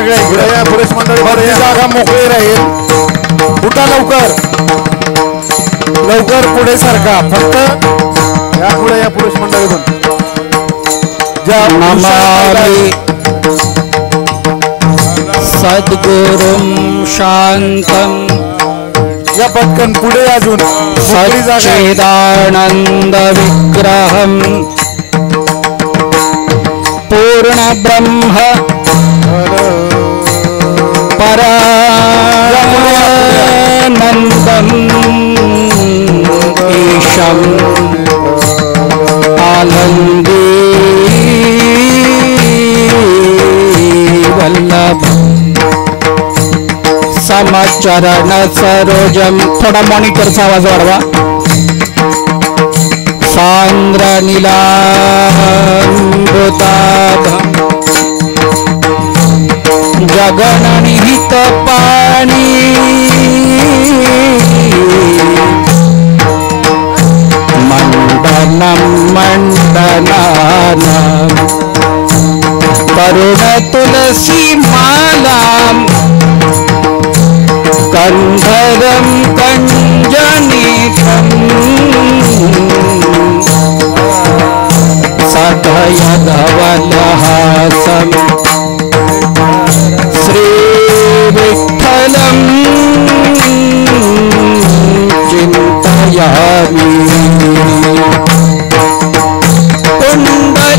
सगळे पुढे या पुरुष मंडळी, वरती जागा मोकळी राहील. उठा लवकर लवकर पुढे सारखा. फक्त या पुढे या पुरुष मंडळी पण. नमामि सद्गुरुं शांतं या पटकन पुढे अजून सच्चिदानंद विग्रहं पूर्ण ब्रह्म परानंदम् ईशम् आनंदी वल्लभ समचरण सरोजम. थोडा मॉनिटरचा आवाज वाढवा. सांद्र नीलांबुदाभ जगननिहित पाणी मंडनं मंडनानं करुण तुलसी मालां कंधरं कंजनीतं सदयधवलहासं श्रीविठ्ठलं चिन्तयामि.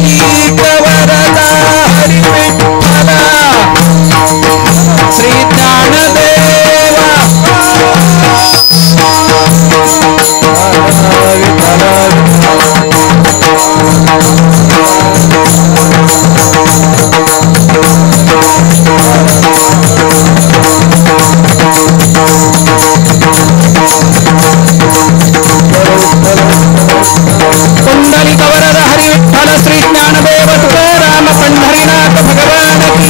कुण्डलीकवरदा हरिविठ्ठला श्री ज्ञानदेवा कुंडली कवरद हरि विठ्ठल श्री ज्ञानदेव तुकाराम पंढरीनाथ भगवान की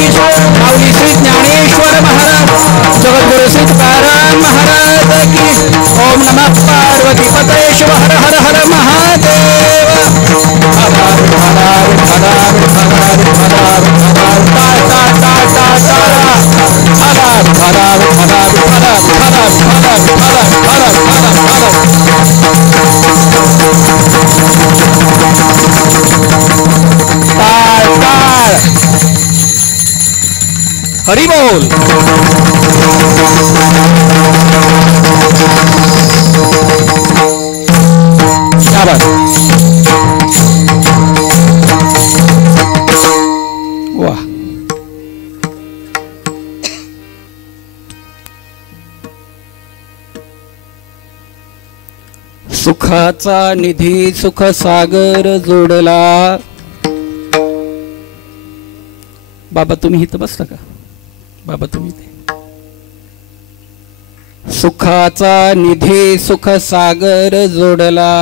माऊली श्री ज्ञानेश्वर महाराज जगद्गुरु श्री तुकाराम महाराज की. ओम नमः पार्वती पतये शिव हर हर हर महादेव. हर हर हर हर हरि बोल. शाबाश. वाह. सुखाचा निधी सुख सागर जोडला. बाबा तुम्ही इथं बसता का? बाबा तुम्ही ते सुखाचा निधी सुख सागर जोडला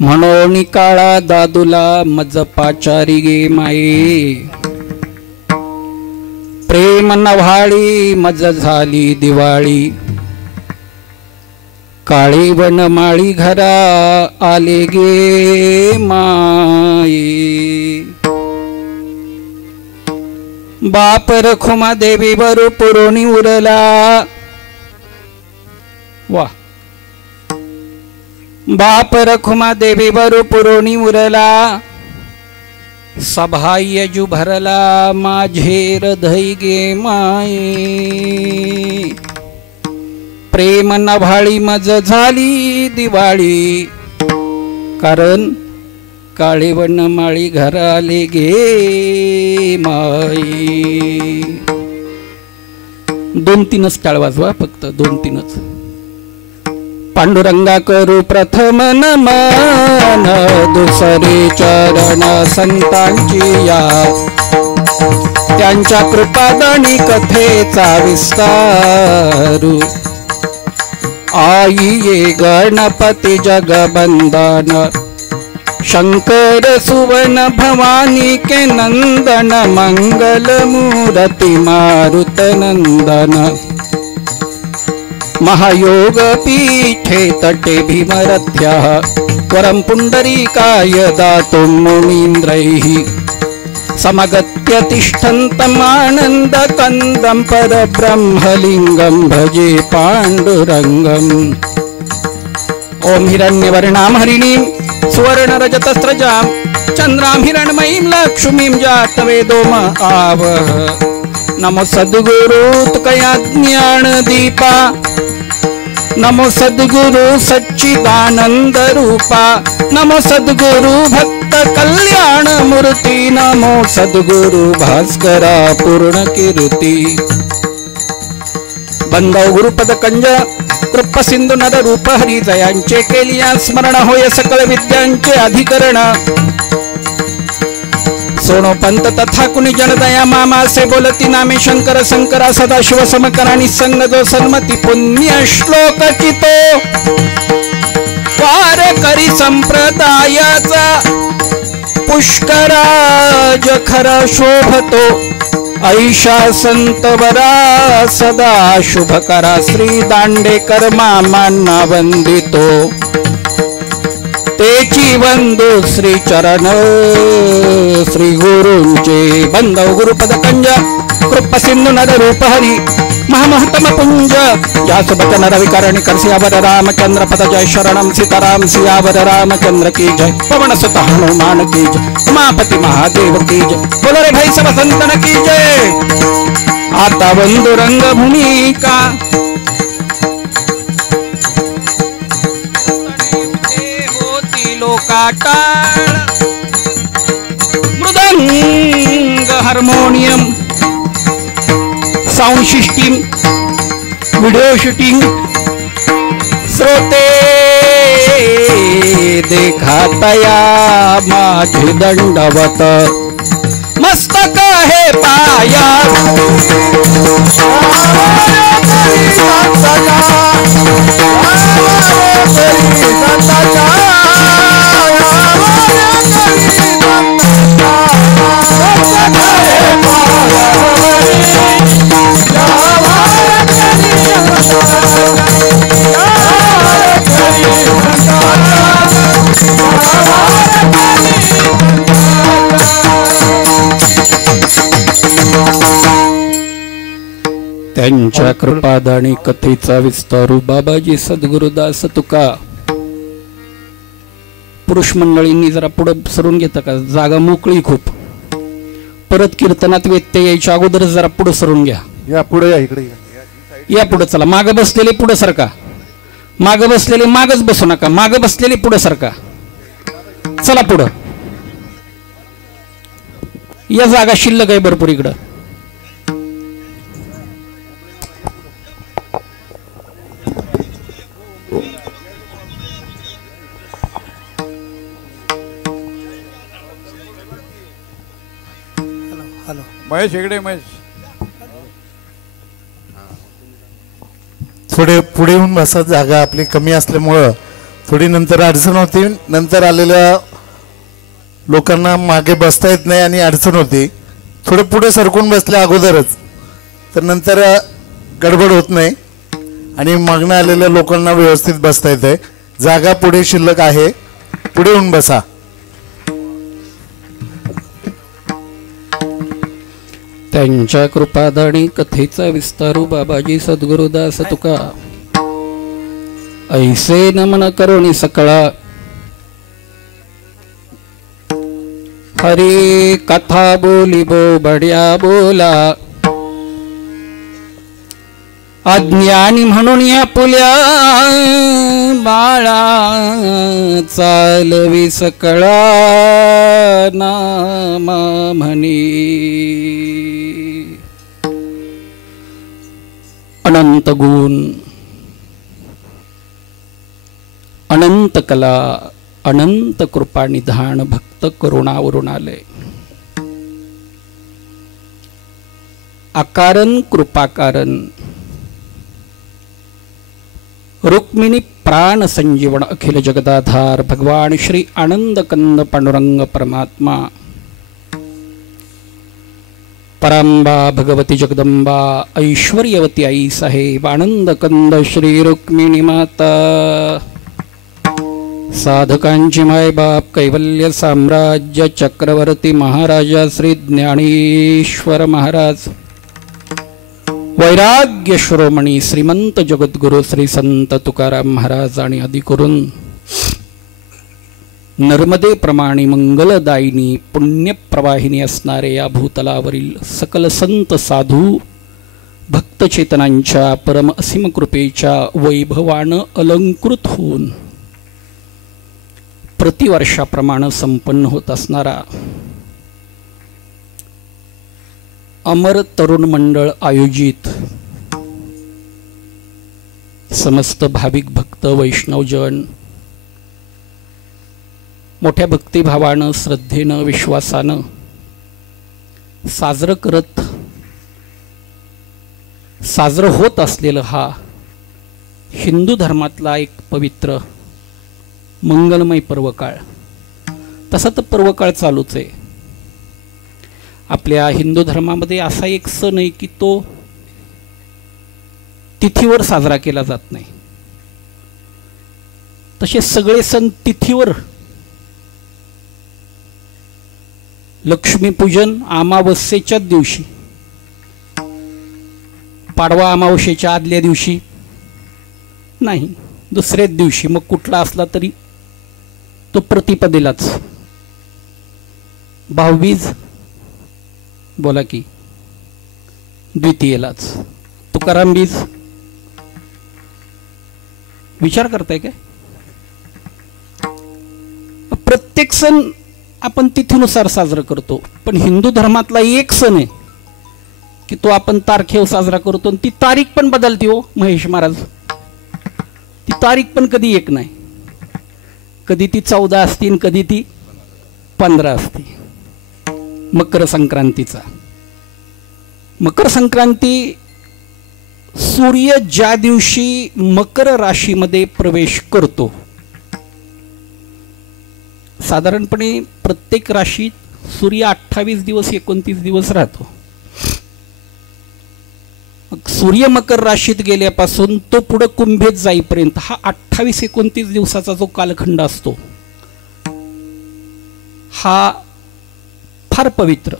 म्हणून काळा दादूला मज पाचारी गे माई. प्रेम नव्हाळी मज झाली दिवाळी काळी वनमाळी घरा आले गे माई. बाप रखुमा देवी वरु पुरोणी उरला. वा. बाप रखुमा देवी वरु पुरोणी उरला सभाय जु भरला माझे हृदय गे माये. प्रेम नभाळी मज झाली दिवाळी कारण काळे वनमाळी घराले गे माई. 2-3च टाळ वाजवा फक्त 2-3च. पांडुरंगा करू प्रथम नमन दुसरे चरण संतांची या त्यांच्या कृपादानी कथेचा विस्तारू. आई ये गणपती जगबंदन शंकर सुवन भवानी के नंदन मंगल मूर्ति मारुत नंदन. महायोग पीठे तटे भीमरथ्यः वरं पुंडरीकाय दातुं मुनीन्द्रैः समगत्य तिष्ठन्तमानन्द कन्दं परब्रह्मलिङ्गं भजे पाण्डुरङ्गम् ॐ हिरण्यवर्णां हरिणीं सुवर्णरजतस्रजां चन्द्रां हिरण्मयीं लक्ष्मीं जातवेदो आवह नमो सद्गुरु तुकया ज्ञानदीपा नमो सद्गुरु सच्चिदानंद रूपा नमो सद्गुरु भक्त कल्याण मूर्ति नमो सद्गुरु भास्करा पूर्ण कीर्ती बंधव गुरुपद कंज कृप सिंधु नर रूप हरी जयांचे केलिया स्मरण होय सकल विद्यांचे अधिकरण सोनो पंत तथा कुणी जनदया मामा से बोलती नामे शंकर शंकरा सदाशिव समकरा निसंग जो सन्मती पुण्य श्लोक चितो वार करी संप्रदायाचा पुष्कराज खरा शोभतो ऐशा संत वरा सदा शुभकरा श्री दांडेकर मामांना वंदितो तेची वंदो श्री चरण श्री गुरूंचे बंधव गुरुपद कंज कृप सिंधु नर रूप हरी महामहतम पुंज या सुबत नर विकरणि कर सियावर रामचंद्र पद जय शरणम सीताराम सियावर रामचंद्र की जय पवन सुत हनुमान की जय उमापति महादेव की जय बोलो रे भाई सब संतन की जय आता बंधु रंग भूमिका लोकाटाळ मृदंग harmonium sound system video shooting श्रोते देखातया माझे दंडवत मस्तक हे पाया त्यांच्या कृपादानी कथेचा विस्तारू बाबाजी सद्गुरुदास तुका पुरुष मंडळींनी जरा पुढे सरून घेता का जागा मोकळी खूप परत कीर्तनात व्यत्यय यायच्या अगोदर जरा पुढे सरून घ्या या पुढे या इकडे या पुढे चला मागे बसलेले पुढे सरका मागे बसलेले मागच बसू नका मागे बसलेले पुढे सरका चला पुढे या जागा शिल्लक आहे भरपूर इकडं महेश इकडे महेश थोडे पुढे येऊन बसा जागा आपली कमी असल्यामुळं थोडी नंतर अडचण होती नंतर आलेल्या लोकांना मागे बसता येत नाही आणि अडचण होती थोडे पुढे सरकून बसले अगोदरच तर नंतर गडबड होत नाही आणि मागणं आलेल्या लोकांना व्यवस्थित बसता येते जागा पुढे शिल्लक आहे पुढे येऊन बसा त्यांच्या कृपादानी कथेचा विस्तारू बाबाजी सद्गुरुदास तुका ऐसे नमन करोनी सकळा हरी कथा बोली बो बड्या बोला अज्ञानी म्हणून या पुल्या बाळा चालवी सकळा नामा म्हणी अनंत गुण अनंत कला अनंत कृपा निधान भक्त करुणावरून आले अकारण कृपाकारण रुक्मिणी प्राण संजीवन अखिल जगदाधार भगवान श्री आनंद कंद पांडुरंग परमात्मा परांबा भगवती जगदंबा ऐश्वर्यवती आई साहेब आनंद कंद श्री रुक्मिणी माता साधकांची मायबाप कैवल्य साम्राज्य चक्रवर्ती महाराजा श्री ज्ञानेश्वर महाराज, वैराग्य शिरोमणी श्रीमंत जगद्गुरु श्री संत तुकाराम महाराज आणि अधिकरून नर्मदे प्रमाणे मंगलदायिनी पुण्यप्रवाहिनी असणारे या भूतलावरील सकल संत साधू भक्तचेतनांच्या परम असीम कृपेच्या वैभवानं अलंकृत होऊन प्रतिवर्षाप्रमाणे संपन्न होत असणारा अमर तरुण मंडळ आयोजित समस्त भाविक भक्त वैष्णवजन मोठ्या भक्तिभावानं श्रद्धेनं विश्वासानं साजरं होत असलेलं हा हिंदू धर्मातला एक पवित्र मंगलमय पर्वकाळ. तसा तर पर्वकाळ चालूच आहे. आपल्या हिंदू धर्मामध्ये असा एक सण आहे की तो तिथीवर साजरा केला जात नाही. तसे सगळे सण तिथीवर, लक्ष्मीपूजन अमावस्येच्या दिवशी, पाडवा अमावस्येच्या आदल्या दिवशी नाही, दुसऱ्याच दिवशी, मग कुठला असला तरी तो प्रतिपदेलाच. भाऊबीज बोला की द्वितीयेलाच. तुकाराम बीज विचार करताय काय? प्रत्येक सण आपण तिथीनुसार साजरा करतो, पण हिंदू धर्मातला एक सण आहे की तो आपण तारखेवर साजरा करतो. ती तारीख पण बदलते हो महेश महाराज. ती तारीख पण कधी एक नाही. कधी ती 14 असती आणि कधी ती 15 असती. मकर संक्रांतीचा, मकर संक्रांती सूर्य ज्या दिवशी मकर राशीमध्ये प्रवेश करतो, साधारणपणे प्रत्येक राशीत सूर्य 28 दिवस 29 दिवस राहतो. सूर्य मकर राशीत गेल्यापासून तो पुढे कुंभेत जाईपर्यंत हा 28-29 दिवसाचा जो कालखंड असतो हा फार पवित्र.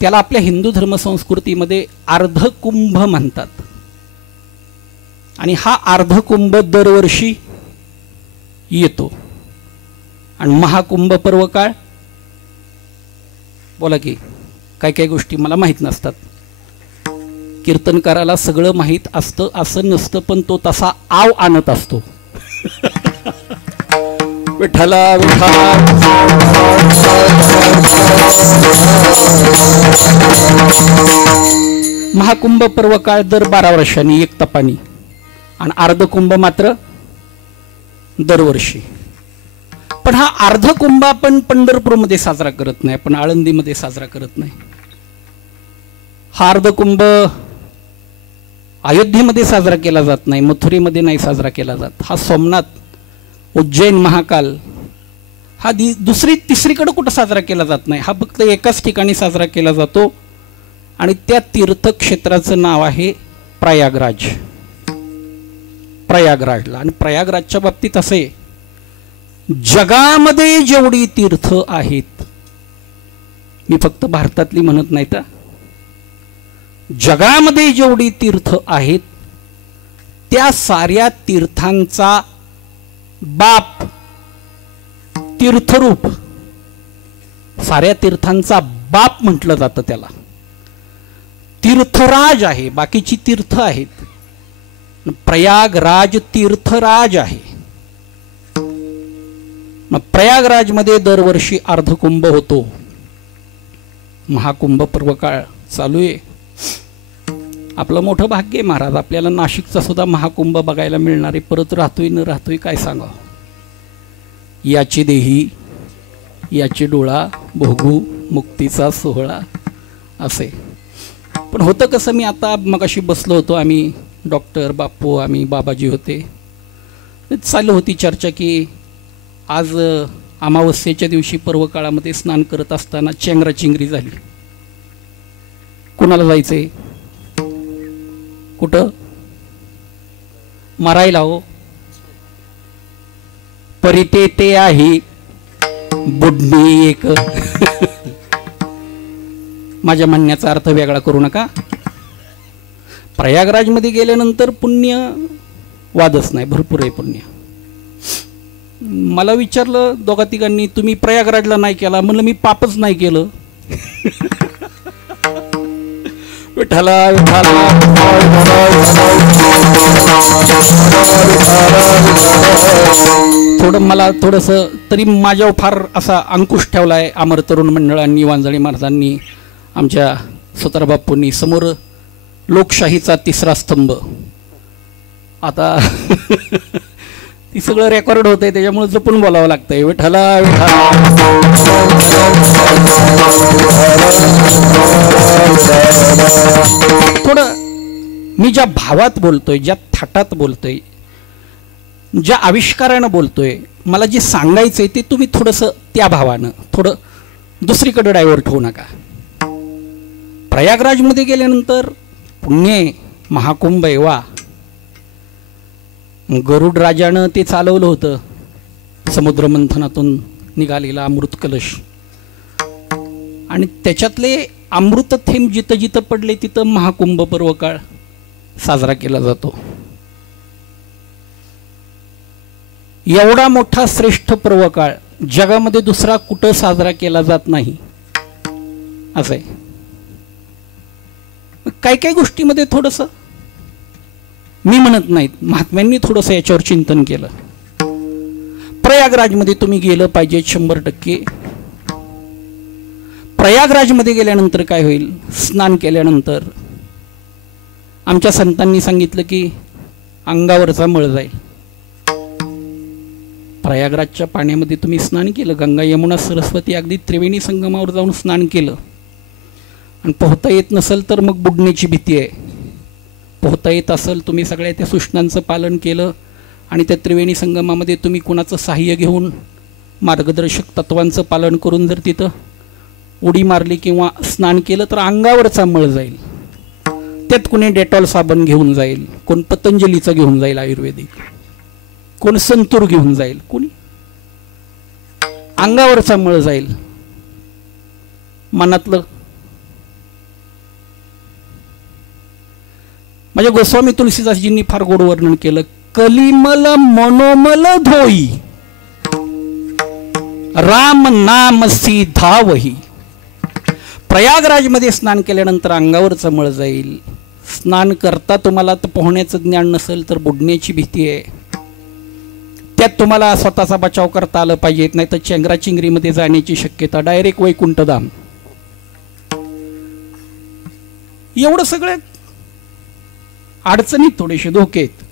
त्याला आपल्या हिंदू धर्मसंस्कृतीमध्ये अर्धकुंभ म्हणतात. आणि हा अर्धकुंभ दरवर्षी येतो. आणि महाकुंभ पर्व काळ बोला की काय काय गोष्टी मला माहीत नसतात. कीर्तनकाराला सगळं माहीत असतं असं नसतं, पण तो तसा आव आणत असतो. विठ्ठला विठ्ठला. महाकुंभ पर्व काळ दर 12 वर्षांनी एक तपानी, आणि अर्धकुंभ मात्र दरवर्षी. पण हा अर्धकुंभ आपण पंढरपूरमध्ये साजरा करत नाही, आपण आळंदीमध्ये साजरा करत नाही. हा अर्धकुंभ अयोध्येमध्ये साजरा केला जात नाही, मथुरेमध्ये नाही साजरा केला जात. हा सोमनाथ, उज्जैन, महाकाल हा दुसरी तिसरीकडे कुठं साजरा केला जात नाही. हा फक्त एकाच ठिकाणी साजरा केला जातो आणि त्या तीर्थक्षेत्राचं नाव आहे प्रयागराज. प्रयागराजला. आणि प्रयागराजच्या बाबतीत असे, जगामध्ये जेवढी तीर्थ आहेत, मी फक्त भारतातली म्हणत नाही तर जगामध्ये जेवढी तीर्थ आहेत त्या साऱ्या तीर्थांचा बाप, तीर्थरूप, साऱ्या तीर्थांचा बाप म्हटलं जातं त्याला. तीर्थराज आहे. बाकीची तीर्थ आहेत, प्रयागराज तीर्थराज आहे. मग प्रयागराजमध्ये दरवर्षी अर्धकुंभ होतो. महाकुंभ पर्वकाळ चालू आहे. आपलं मोठं भाग्य आहे महाराज, आपल्याला नाशिकचा सुद्धा महाकुंभ बघायला मिळणार आहे. परत राहतोय न राहतोय काय सांगा. याची देही याची डोळा भोगू मुक्तीचा सोहळा असे. पण होतं कसं, मी आता मगाशी बसलो होतो, आम्ही डॉक्टर बापू, आम्ही बाबाजी होते, चालू होती चर्चा की आज अमावस्येच्या दिवशी पर्वकाळामध्ये स्नान करत असताना चेंगराचिंगरी झाली. कुणाला जायचंय? कुठं? मरायला हो. परिते ते आहे बुडणी एक. माझ्या म्हणण्याचा अर्थ वेगळा करू नका. प्रयागराजमध्ये गेल्यानंतर पुण्य वादच नाही, भरपूर आहे पुण्य. मला विचारलं दोघा तिघांनी, तुम्ही प्रयागराजला नाही केला? म्हणलं मी पापच नाही केलं. विठ्ठला विठ्ठला. मला थोडंसं तरी माझ्यावर फार असा अंकुश ठेवला आहे अमर तरुण मंडळांनी, वांजळी महाराजांनी, आमच्या सुतारबापूंनी. समोर लोकशाहीचा तिसरा स्तंभ. आता ती सगळं रेकॉर्ड होतंय, त्याच्यामुळे जपून बोलावं लागतंय. विठ्ठला विठ्ठला. थोडं मी ज्या भावात बोलतोय, ज्या थाटात बोलतोय, ज्या आविष्कारानं बोलतोय, मला जे सांगायचंय ते तुम्ही थोडंसं त्या भावानं, थोडं दुसरीकडे डायव्हर्ट होऊ नका. प्रयागराजमध्ये गेल्यानंतर पुण्य महाकुंभ आहे. वा, गरुड राजानं ते चालवलं होतं, समुद्रमंथनातून निघालेला अमृत कलश, आणि त्याच्यातले अमृत थेंब जिथं जिथं पडले तिथं महाकुंभ पर्व काळ साजरा केला जातो. एवढा मोठा श्रेष्ठ पर्व काळ जगामध्ये दुसरा कुठं साजरा केला जात नाही असं आहे. काही काही गोष्टीमध्ये थोडंसं, मी म्हणत नाहीत, महात्म्यांनी थोडंसं याच्यावर चिंतन केलं. प्रयागराजमध्ये तुम्ही गेलं पाहिजे 100%. प्रयागराजमध्ये गेल्यानंतर काय होईल? स्नान केल्यानंतर आमच्या संतांनी सांगितलं की अंगावरचा मळ जाईल. प्रयागराजच्या पाण्यामध्ये तुम्ही स्नान केलं, गंगा यमुना सरस्वती अगदी त्रिवेणी संगमावर जाऊन स्नान केलं, आणि पोहता येत नसेल तर मग बुडण्याची भीती आहे. पोहता येत असेल, तुम्ही सगळ्या त्या सूचनांचं पालन केलं, आणि त्या त्रिवेणी संगमामध्ये तुम्ही कुणाचं सहाय्य घेऊन मार्गदर्शक तत्वांचं पालन करून जर तिथं उडी मारली किंवा स्नान केलं तर अंगावरचा मळ जाईल. त्यात कुणी डेटॉल साबण घेऊन जाईल, कोण पतंजलीचं घेऊन जाईल आयुर्वेदिक, कोण संतूर घेऊन जाईल, कोणी अंगावरचा मळ जाईल. मनातलं माझ्या गोस्वामी तुलसीदासजींनी फार गोड वर्णन केलं. कलिमल मनोमल धोई राम नाम सीधावही. प्रयागराजमध्ये स्नान केल्यानंतर अंगावरचं मळ जाईल. स्नान करता तुम्हाला तर पोहण्याचं ज्ञान नसेल तर बुडण्याची भीती आहे. त्यात तुम्हाला स्वतःचा बचाव करता आलं पाहिजे, नाही तर चेंगराचिंगरीमध्ये जाण्याची शक्यता, डायरेक्ट वैकुंठधाम. एवढं सगळं अडचणीत, थोडेसे धोके आहेत.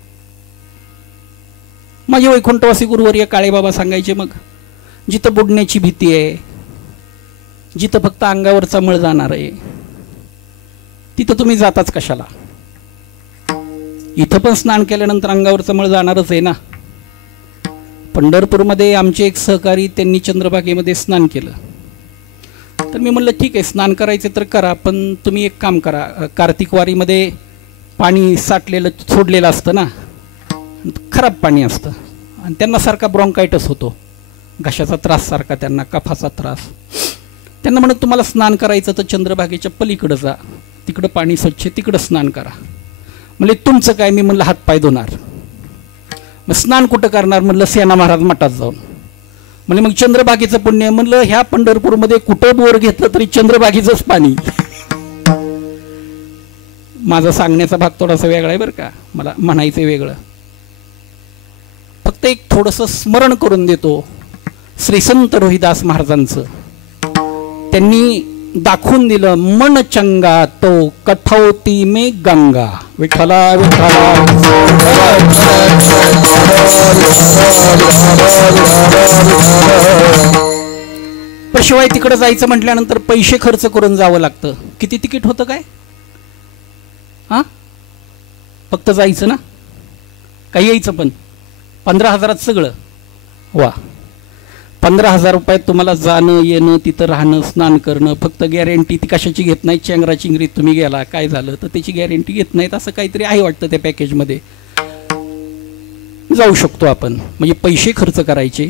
माझे वैकुंठवासी गुरुवर्य काळेबाबा सांगायचे, मग जिथं बुडण्याची भीती आहे, जिथं फक्त अंगावरचा मळ जाणार आहे, तिथं तुम्ही जाताच कशाला? इथं पण स्नान केल्यानंतर अंगावरचा मळ जाणारच आहे ना. पंढरपूरमध्ये आमचे एक सहकारी, त्यांनी चंद्रभागेमध्ये स्नान केलं. तर मी म्हणलं ठीक आहे, स्नान करायचे तर करा, पण तुम्ही एक काम करा, कार्तिक वारीमध्ये पाणी साठलेलं सोडलेलं असतं ना, खराब पाणी असतं, आणि त्यांना सारखा ब्रॉन्कायटस होतो, घशाचा त्रास सारखा, त्यांना कफाचा त्रास. त्यांना म्हणत तुम्हाला स्नान करायचं तर चंद्रभागेच्या पलीकडं जा, तिकडं पाणी स्वच्छ, तिकडं स्नान करा. म्हणजे तुमचं काय? मी म्हणलं हातपाय धुणार. मग स्नान कुठं करणार? म्हणलं सेना महाराज मठात जाऊन. म्हणजे मग चंद्रभागेचं पुण्य. म्हणलं ह्या पंढरपूरमध्ये कुठं बोर घेतलं तरी चंद्रभागेचंच पाणी. माझा सांगण्याचा भाग थोडासा वेगळा आहे बरं का, मला म्हणायचं वेगळं. फक्त एक थोडंसं स्मरण करून देतो श्री संत रोहिदास महाराजांचं. त्यांनी दाखवून दिलं, मन चंगा तो कठौती में गंगा. विठ्ठला विठ्ठला. पण शिवाय तिकडं जायचं म्हटल्यानंतर पैसे खर्च करून जावं लागतं. किती तिकीट होतं काय? हां, फक्त जायचं ना, काही यायचं पण 15,000 सगळं. वा, 15,000 रुपयात तुम्हाला जाणं येणं, तिथं राहणं, स्नान करणं. फक्त गॅरंटी ती कशाची घेत नाही, चेंगराचिंगरीत तुम्ही गेला काय झालं तर त्याची गॅरंटी घेत नाहीत, असं काहीतरी आहे वाटतं त्या पॅकेजमध्ये. जाऊ शकतो आपण. म्हणजे पैसे खर्च करायचे,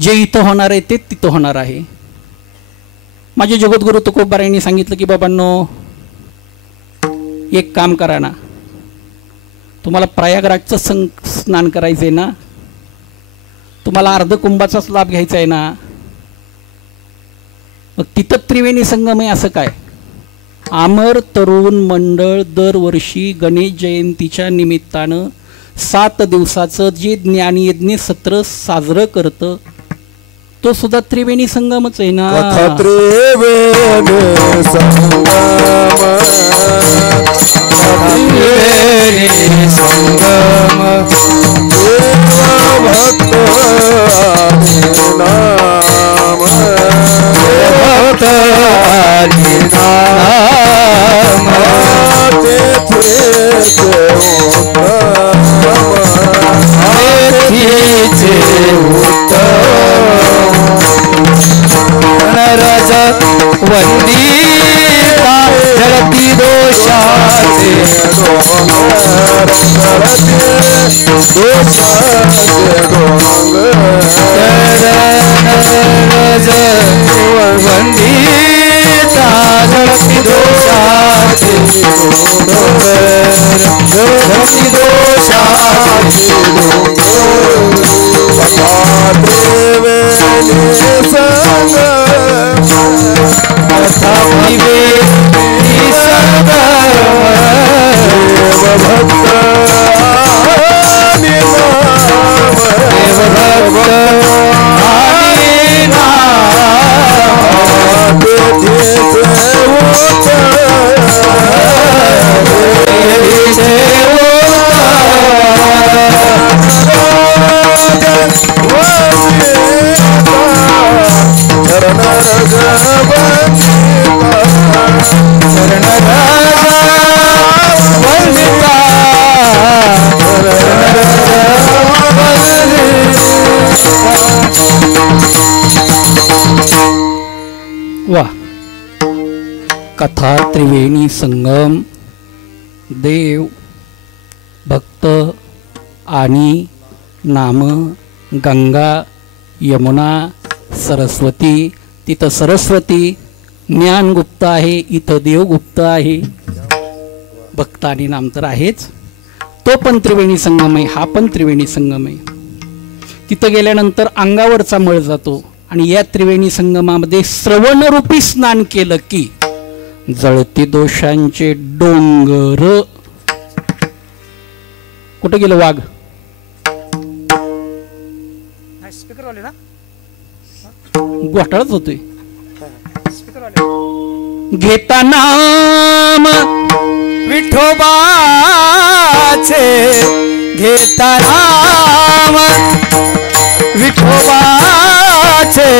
जे इथं होणार आहे ते तिथं होणार आहे. माझे जगद्गुरु तुकोबारायांनी सांगितलं की बाबांनो, एक काम करा ना, तुम्हाला प्रयागराजचं स्नान करायचं आहे ना, तुम्हाला अर्धकुंभाचाच लाभ घ्यायचा आहे ना, मग तिथं त्रिवेणी संगम आहे असं काय? आमर तरुण मंडळ दरवर्षी गणेश जयंतीच्या निमित्तानं 7 दिवसाचं जे ज्ञानयज्ञ सत्र साजरं करतं, तो सुद्धा त्रिवेणी संगमच आहे ना. कथा त्रिवेणी संगम, त्रिवेणी संगम, देव भक्त नाम, भक्त नाम, तेथे वंदिता जगती दोषाचे वंदिता जगती दोषाचे जगती दोषाचे कथा त्रिवेणी संगम, देव भक्त आणि नाम, गंगा यमुना सरस्वती. तिथं सरस्वती ज्ञान गुप्त आहे, इथं देव गुप्त आहे. भक्त आणि नाम तर आहेच, तो पण त्रिवेणी संगम आहे, हा पण त्रिवेणी संगम आहे. तिथं गेल्यानंतर अंगावरचा मळ जातो आणि या त्रिवेणी संगमामध्ये श्रवणरूपी स्नान केलं की जळती दोषांचे डोंगर. कुठे गेलं वाघ? घोटाळाच होतोय. घेता नाम विठोबाचे, घेता नाम विठोबाचे,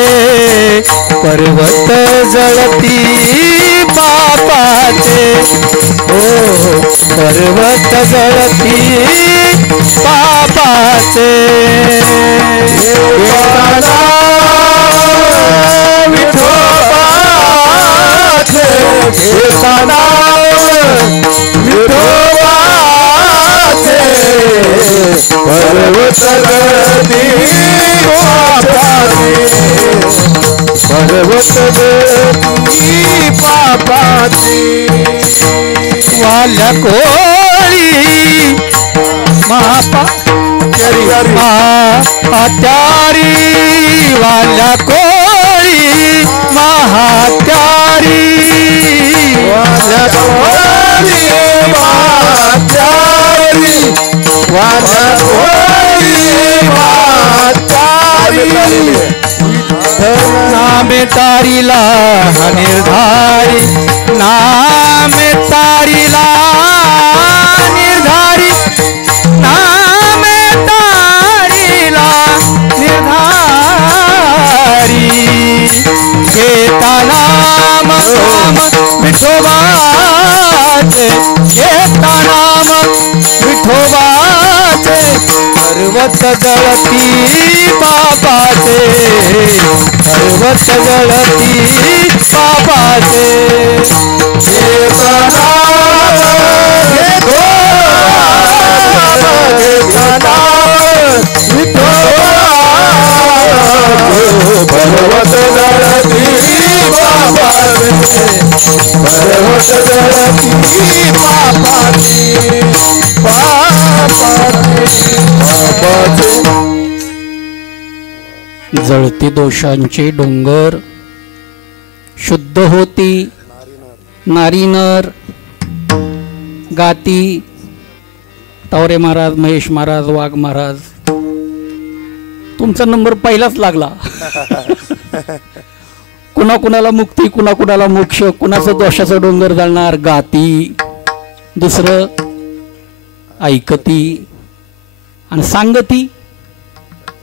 पर्वत जळती पापाचे, ओ पर्वत जळती पापाचे. विठोबाचे, घेता नाम विठोबाचे, पर्वत जळती पापाचे, पर्वत जळती पापाचे. वाल्या कोळी महात्यारी, वाल्या कोळी महात्यारी, वाल्या कोळी महात्यारी, वाल्या कोळी महात्यारी. नामे तारीला निर्धारी, नामे तारीला निर्धारी, नामे तारीला निर्धारी. घेता नाम विठोबाचे, घेता नाम विठोबाचे, पर्वत जळती पापाचे, पर्वत जळती पापाचे. घेता नाम, घेता नाम, जळते दोषांचे डोंगर शुद्ध होती नारी नर गाती तावरे महाराज, महेश महाराज, वाघ महाराज. तुमचा नंबर पहिलाच लागला. कुणाकुणाला मुक्ती, कुणाकुणाला मोक्ष, कुणाचं दोषाचं डोंगर जाणार. गाती, दुसरं ऐकती आणि सांगती.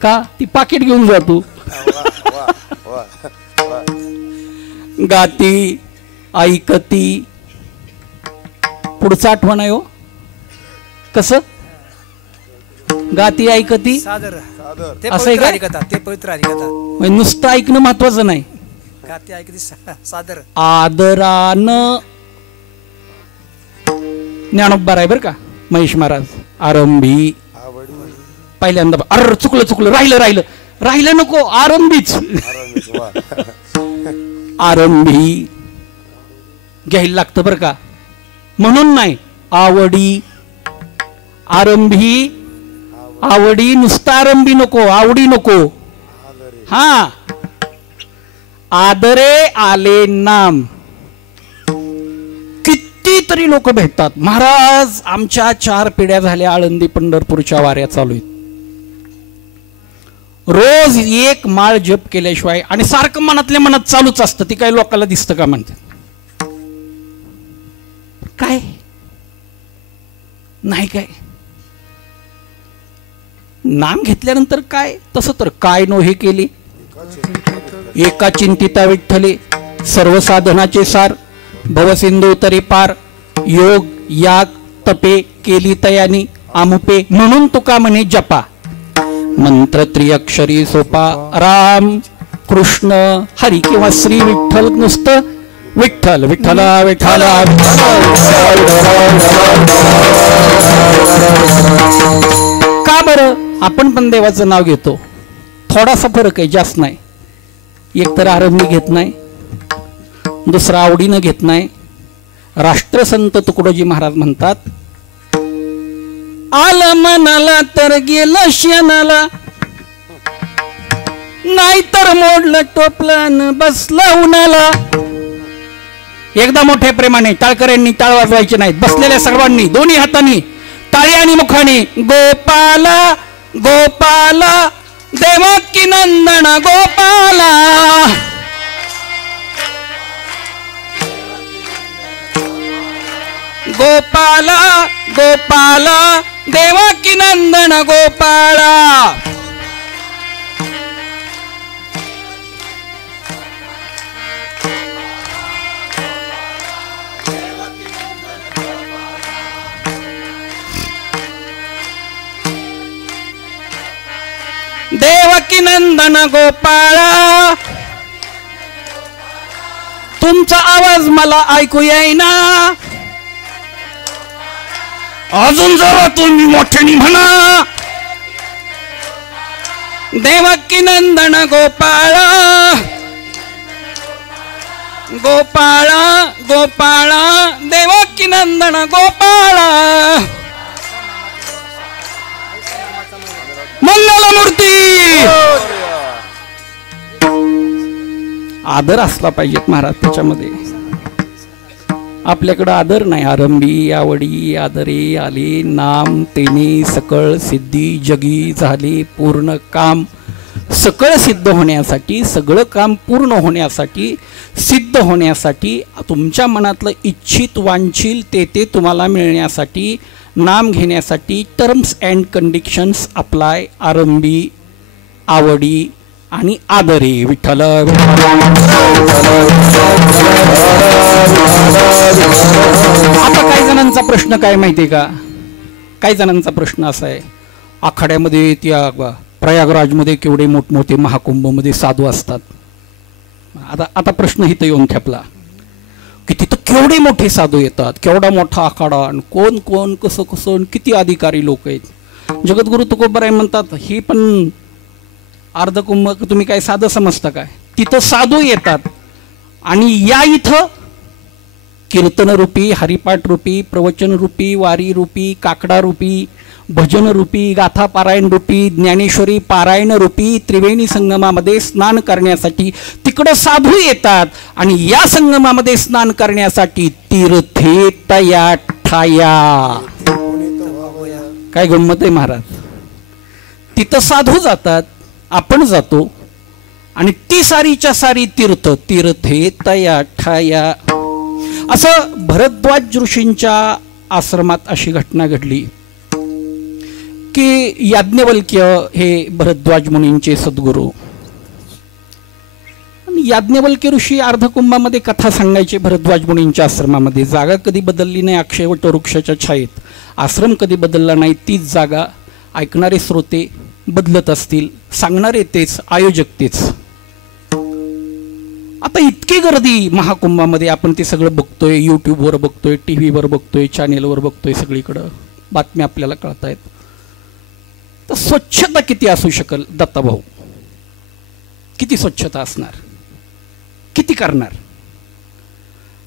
का ती पाकिट घेऊन जातो. गाती, ऐकती. पुढचं आठवण आहे हो. कसं गाती ऐकती असं आहे का? ते पवित्र हरिकथा. म्हणजे नुसतं ऐकणं महत्वाचं नाही. गाती ऐकती सादर आदरानं ज्ञानोबा आहे बर का महेश महाराज. आरंभी पहिल्यांदा अर चुकलं राहिलं नको. आरंभीच आरंभी घ्यायला लागतं बर का. म्हणून नाही आवडी. आवडी नुसता आरंभी नको, आवडी नको. हा आदरे आले नाम. कितीतरी लोक भेटतात. महाराज आमच्या 4 पिढ्या झाल्या आळंदी पंढरपूरच्या वाऱ्या चालू आहेत. रोज 1 माळ जप केल्याशिवाय आणि सारखं मनातल्या मनात चालूच असतं. ती काही लोकांना दिसतं का म्हणतात. काय नाही काय नाम घेतल्यानंतर काय तसं तर काय नो हे केले. एका चिंतिता विठ्ठले सर्व साधनाचे सार. भवसिंधू तरी पार. योग याग तपे केली तयानी आमुपे. म्हणून तुका म्हणे जपा. मंत्र त्रिअक्षरी सोपा. राम कृष्ण हरी किंवा श्री विठ्ठल. नुसतं विठ्ठल विठ्ठल विठ्ठल. का बरं आपण पण देवाचं नाव घेतो. थोडासा फरक आहे, जास्त नाही. एक तर आरंभी घेत नाही, दुसरा आवडीनं घेत नाही. राष्ट्रसंत तुकडोजी महाराज म्हणतात, आलं मनाला तर गेलं शेणाला, नाहीतर मोडलं टोपलं बसलं उन्हाला. एकदा मोठ्या प्रेमाने टाळकऱ्यांनी टाळ वाजवायचे नाहीत. बसलेल्या सर्वांनी दोन्ही हातांनी टाळी आणि मुखाने गोपाला गोपाला देवकी नंदन गोपाला. गोपाला गोपाला देवकी नंदन गोपाला. देवकी नंदन गोपाळा. तुमचा आवाज मला ऐकू येईना. अजून जरा तुम्ही मोठ्याने म्हणा. देवकी नंदन गोपाळा. गोपाळा गोपाळा देवकी नंदन गोपाळा. मंगलमूर्ती. आदर असला पाहिजेत महाराज त्याच्यामध्ये. आपल्याकडं आदर नाही. आरंभी आवडी आदरे आले नाम तेने सकळ सिद्धी जगी झाले पूर्ण काम. सकळ सिद्ध होण्यासाठी, सगळं काम पूर्ण होण्यासाठी, सिद्ध होण्यासाठी, तुमच्या मनातलं इच्छित वांछिल ते तुम्हाला मिळण्यासाठी, नाम घेण्यासाठी टर्म्स अँड कंडिशन्स अप्लाय. आरंभी आवडी आणि आदरे. विठ्ठल. आता काही जणांचा प्रश्न काय माहितीये का? काही जणांचा प्रश्न असा आहे, आखाड्यामध्ये त्या प्रयागराजमध्ये केवढे मोठमोठे महाकुंभमध्ये साधू असतात. आता प्रश्न इथं येऊन ठेपला की तिथं केवढे मोठे साधू येतात, केवढा मोठा आखाडा, कोण कोण कसं कसं किती अधिकारी लोक आहेत. जगद्गुरु तुकोबाराय म्हणतात ही पण अर्ध कुंभ तुम्ही काय साधं समजता काय? तिथं साधू येतात आणि या इथं कीर्तन रूपी, हरिपाठ रूपी, प्रवचन रूपी, वारी रूपी, काकडा रूपी, भजन रूपी, गाथा पारायण रूपी, ज्ञानेश्वरी पारायण रूपी त्रिवेणी संगमामध्ये स्नान करण्यासाठी तिकडं साधू येतात आणि या संगमामध्ये स्नान करण्यासाठी तीर्थे तया ठाया. काय गंमत आहे महाराज. तिथं साधू जातात, आपण जातो आणि ती सारीच्या सारी तीर्थ तीर्थे तया ठाया. असं भरद्वाज ऋषींच्या आश्रमात अशी घटना घडली की याज्ञवल्क्य हे भरद्वाज मुनींचे सद्गुरू. याज्ञवल्क्य ऋषी अर्धकुंभामध्ये कथा सांगायचे भरद्वाज मुनींच्या आश्रमामध्ये. जागा कधी बदलली नाही, अक्षयवट वृक्षाच्या छायेत. आश्रम कधी बदलला नाही, तीच जागा. ऐकणारे श्रोते बदलत असतील, सांगणारे तेच, आयोजक तेच. आता इतकी गर्दी महाकुंभामध्ये, आपण ते सगळं बघतोय, यूट्यूबवर बघतोय, टी व्हीवर बघतोय, चॅनेलवर बघतोय, सगळीकडं बातम्या आपल्याला कळत आहेत. तर स्वच्छता किती असू शकेल दत्ताभाऊ? किती स्वच्छता असणार, किती करणार?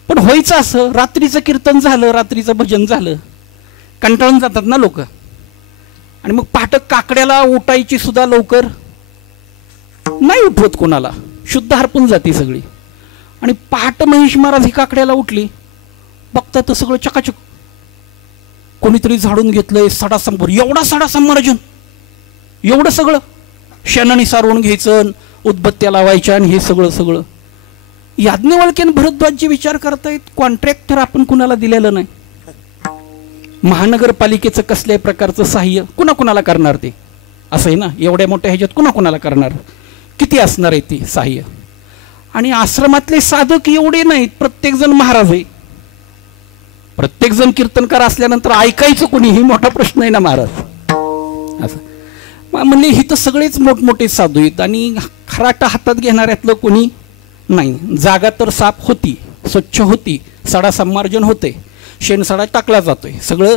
पण व्हायचं असं, रात्रीचं कीर्तन झालं, रात्रीचं भजन झालं, कंटाळून जातात ना लोक. आणि मग पहाटे काकड्याला उठायची सुद्धा लवकर नाही उठवत कोणाला, शुद्ध हरपून जाते सगळी. आणि पहाटे महेश महाराज ही काकड्याला उठली, बघतात तर सगळं चकाचक. कोणीतरी झाडून घेतलंय, सडासंभर, एवढा सडासंभर अजून, एवढं सगळं शेणाने सारवून घ्यायचं, उदबत्त्या लावायच्या आणि हे सगळं सगळं. याज्ञवल्क्य भरद्वाजजी विचार करतायत, कॉन्ट्रॅक्टर आपण कुणाला दिलेलं नाही, महानगरपालिकेचं कसल्याही प्रकारचं सहाय्य कुणाकुणाला करणार ते? असं आहे ना, एवढ्या मोठ्या ह्याच्यात कुणाकुणाला करणार, किती असणार आहे ती सहाय्य? आणि आश्रमातले साधक एवढे नाहीत, प्रत्येकजण महाराज आहे, प्रत्येकजण कीर्तनकार असल्यानंतर ऐकायचं कोणी, ही मोठा प्रश्न आहे ना महाराज. असं म्हणजे ही तर सगळेच मोठमोठे साधू आहेत आणि खराटा हातात घेणाऱ्यातलं कोणी नाही. जागा तर साफ होती, स्वच्छ होती, सडा संमार्जन होते, शेणसडा टाकला जातोय, सगळं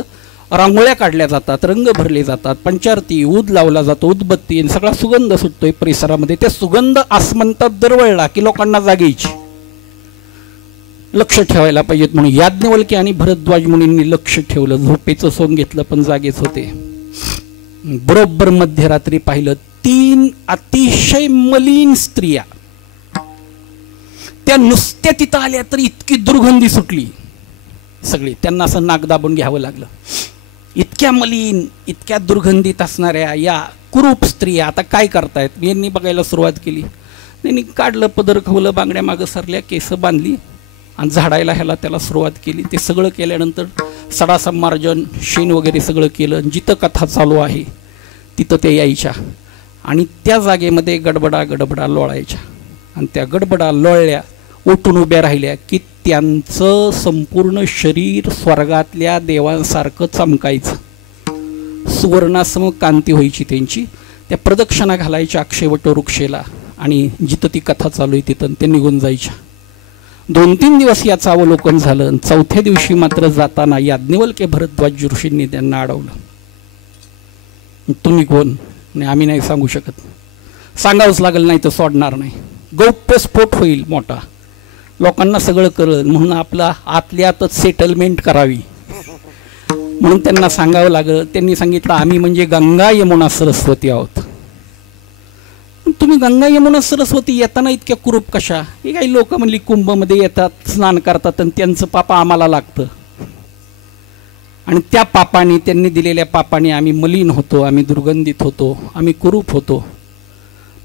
रांगोळ्या काढल्या जातात, रंग भरले जातात, पंचारती, ऊद लावला जातो, उदबत्ती, सगळा सुगंध सुटतोय परिसरामध्ये. त्या सुगंध आसमंतात दरवळला की लोकांना जागेची लक्ष ठेवायला पाहिजेत. म्हणून याज्ञवल्क्य आणि भरद्वाज मुनींनी लक्ष ठेवलं, झोपेचं सोंग घेतलं पण जागेच होते. बरोबर मध्यरात्री पाहिलं, 3 अतिशय मलिन स्त्रिया त्या नुसत्या तिथं आल्या तर इतकी दुर्गंधी सुटली सगळी, त्यांना असं नाक दाबून घ्यावं लागलं. इतक्या मलिन, इतक्या दुर्गंधीत असणाऱ्या या कुरूप स्त्रिया आता काय करतायत? यांनी बघायला सुरुवात केली. त्यांनी काढलं, पदर खवलं, बांगड्या मागं सरल्या, केस बांधली आणि झाडायला ह्याला त्याला सुरुवात केली. ते सगळं केल्यानंतर सडा संमार्जन, शेण वगैरे सगळं केलं. जिथं कथा चालू आहे तिथं ते यायच्या आणि त्या जागेमध्ये गडबडा गडबडा लोळायच्या. आणि त्या गडबडा लोळल्या, उठून उभ्या राहिल्या की त्यांचं संपूर्ण शरीर स्वर्गातल्या देवांसारखं चमकायचं, सुवर्णासम कांती व्हायची त्यांची. त्या प्रदक्षिणा घालायच्या अक्षयवट वृक्षेला आणि जिथं ती कथा चालू आहे तिथं ते निघून जायच्या. 2-3 दिवस याचं अवलोकन झालं. 4थ्या दिवशी मात्र जाताना याज्ञवल्क्य भरद्वाज ऋषींनी त्यांना अडवलं. तुम्ही कोण? नाही, आम्ही नाही सांगू शकत, सांगावंच लागेल, नाही तर सोडणार नाही, गौप्यस्फोट होईल मोठा, लोकांना सगळं कळलं. म्हणून आपला आतल्या आतच सेटलमेंट करावी म्हणून त्यांना सांगावं लागलं. त्यांनी सांगितलं, आम्ही म्हणजे गंगा यमुना सरस्वती आहोत. तुम्ही गंगा यमुना सरस्वती येताना इतक्या कुरूप कशा? हे काही लोक म्हणली कुंभमध्ये येतात, स्नान करतात आणि त्यांचं पाप आम्हाला लागतं आणि त्या पापाने, त्यांनी दिलेल्या पापाने आम्ही मलिन होतो, आम्ही दुर्गंधित होतो, आम्ही कुरूप होतो.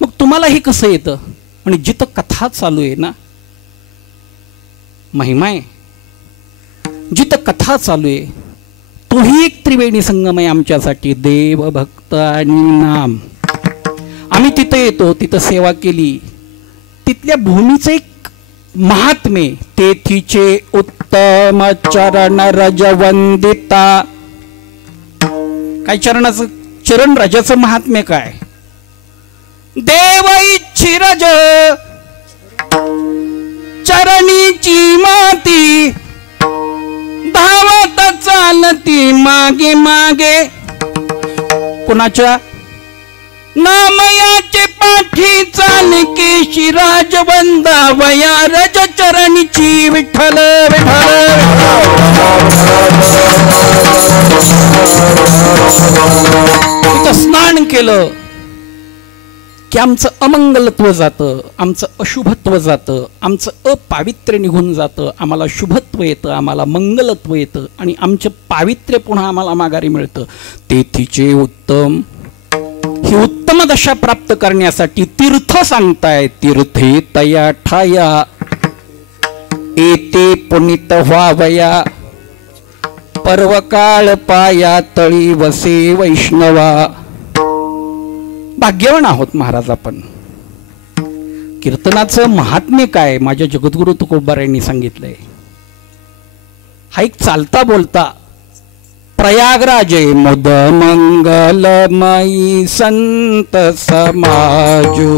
मग तुम्हाला हे कसं येतं? आणि जिथं कथा चालू आहे ना, महिमा आहे, जिथं कथा चालू आहे तोही एक त्रिवेणी संगम आहे आमच्यासाठी. देव, भक्त आणि नाम. आम्ही तिथं येतो, तिथं सेवा केली, तिथल्या भूमीचं एक महात्म्य, तेथीचे उत्तम चरण रज वंदिता. काय चरणाचं, चरण रजाचं महात्म्य काय? देव इच्छी रज चरणीची माती, धावत चालती मागे मागे. कोणाच्या? नामयाचे पाठी चालके शिराज वंदावया रज चरणीची. विठ्ठल विठ्ठल तिथं स्नान केलं की आमचं अमंगलत्व जातं, आमचं अशुभत्व जातं, आमचं अपावित्र्य निघून जातं, आम्हाला शुभत्व येतं, आम्हाला मंगलत्व येतं आणि आमचं पावित्र्य पुन्हा आम्हाला माघारी मिळतं. तेथीचे उत्तम ही उत्तम दशा प्राप्त करण्यासाठी तीर्थ सांगताय. तीर्थे तया ठाया येते पुनित व्हावया, पर्वकाळ पाया तळी वसे वैष्णवा. भाग्यवान आहोत महाराज आपण. कीर्तनाचं महात्म्य काय माझ्या जगद्गुरु तुकोबारायांनी सांगितलंय. हा एक चालता बोलता प्रयागराजे मुद मंगलमयी संत समाजू,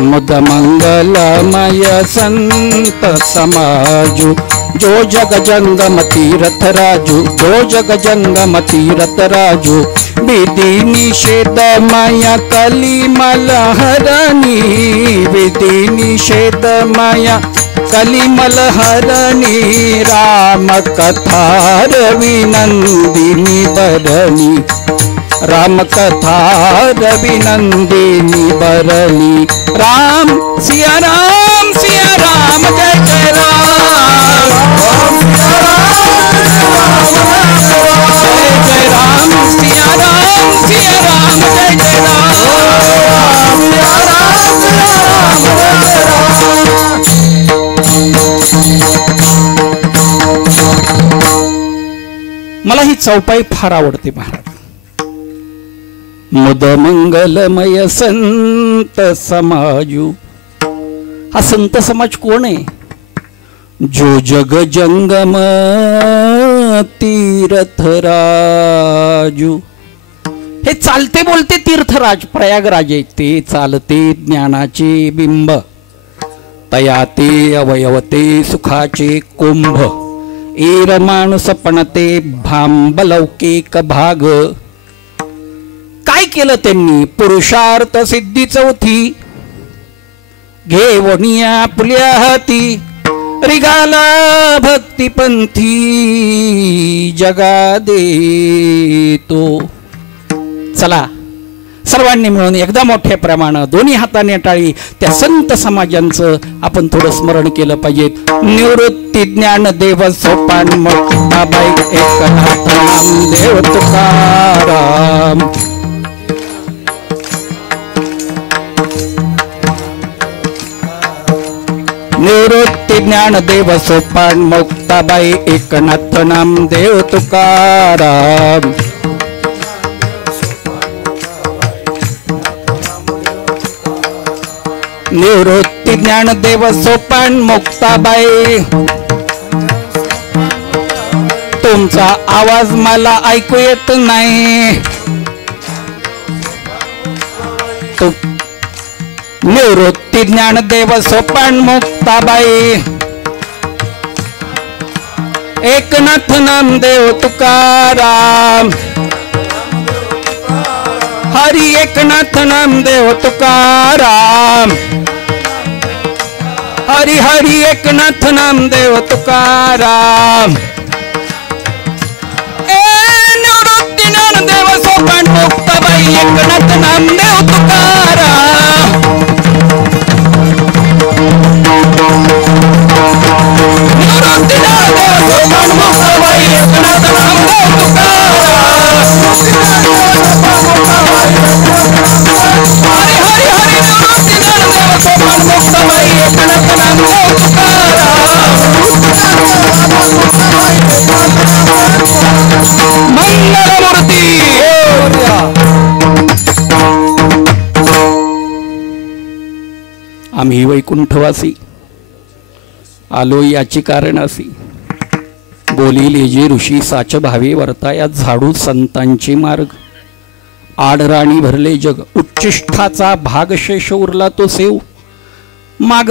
मुद मंगलमय संत समाजू, जो जग जंगम तीरथ राजू, जो जग जंगम तीरथ राजू, विधि निषेध माया कलिमल हरणी, विधि निषेध माया कलिमल हरणी, राम कथा रविनंदिनी बरणी, राम कथा रविनंदिनी बरणी. राम सिया राम जय जय राम, जय जय राम सिया राम जय जय मला ही चौपाई फार आवडते महाराज. मुद मंगलमय संत समाजू. हा संत समाज कोण आहे? जो जग जंगम तीर्थराजू. हे चालते बोलते तीर्थराज प्रयागराजे, ते चालते ज्ञानाचे बिंब, तया ते अवयवते सुखाचे कुंभ, एर माणूस पणते भांब लौकिक भाग. काय केलं त्यांनी? पुरुषार्थ सिद्धी चौथी घेवनिया आपल्या हाती, रिगाला भक्तिपंथी जगा देतो. चला सर्वांनी मिळून एकदा मोठ्या प्रमाणात दोन्ही हाताने टाळी त्या संत समाजांचं आपण थोडं स्मरण केलं पाहिजे. निवृत्ती ज्ञानदेव सोपान मुक्ताबाई एकनाथ नामदेव तुकाराम. निवृत्ती ज्ञानदेव सोपान मुक्ताबाई एकनाथ नामदेव तुकाराम. निवृत्ती ज्ञानदेव सोपान मुक्ताबाई. तुमचा आवाज मला ऐकू येत नाही. निवृत्ती ज्ञानदेव सोपान मुक्ताबाई एकनाथ नामदेव तुकाराम. हरी एकनाथ नामदेव तुकाराम. हरी हरी एकनाथ नामदेव तुकाराम. निवृत्ती ज्ञानदेव सोपान मुक्ताबाई एकनाथ नामदेव तुकाराम. निवृत्ती ज्ञानदेव सोपान मुक्ताबाई एकनाथ नामदेव तुकाराम. हरी हरी हरी निवृत्ती ज्ञानदेव सोपान मुक्ताबाई एकनाथ नामदेव तुकाराम. मंगलमूर्ती. आम्ही वैकुंठवासी आलो याची कारण असी, बोलिले जे ऋषी साच भावे वर्ताया झाडू संतांचे मार्ग. आडराणी भरले जग उच्चिष्ठाचा भाग शेष उरला तो सेव. माग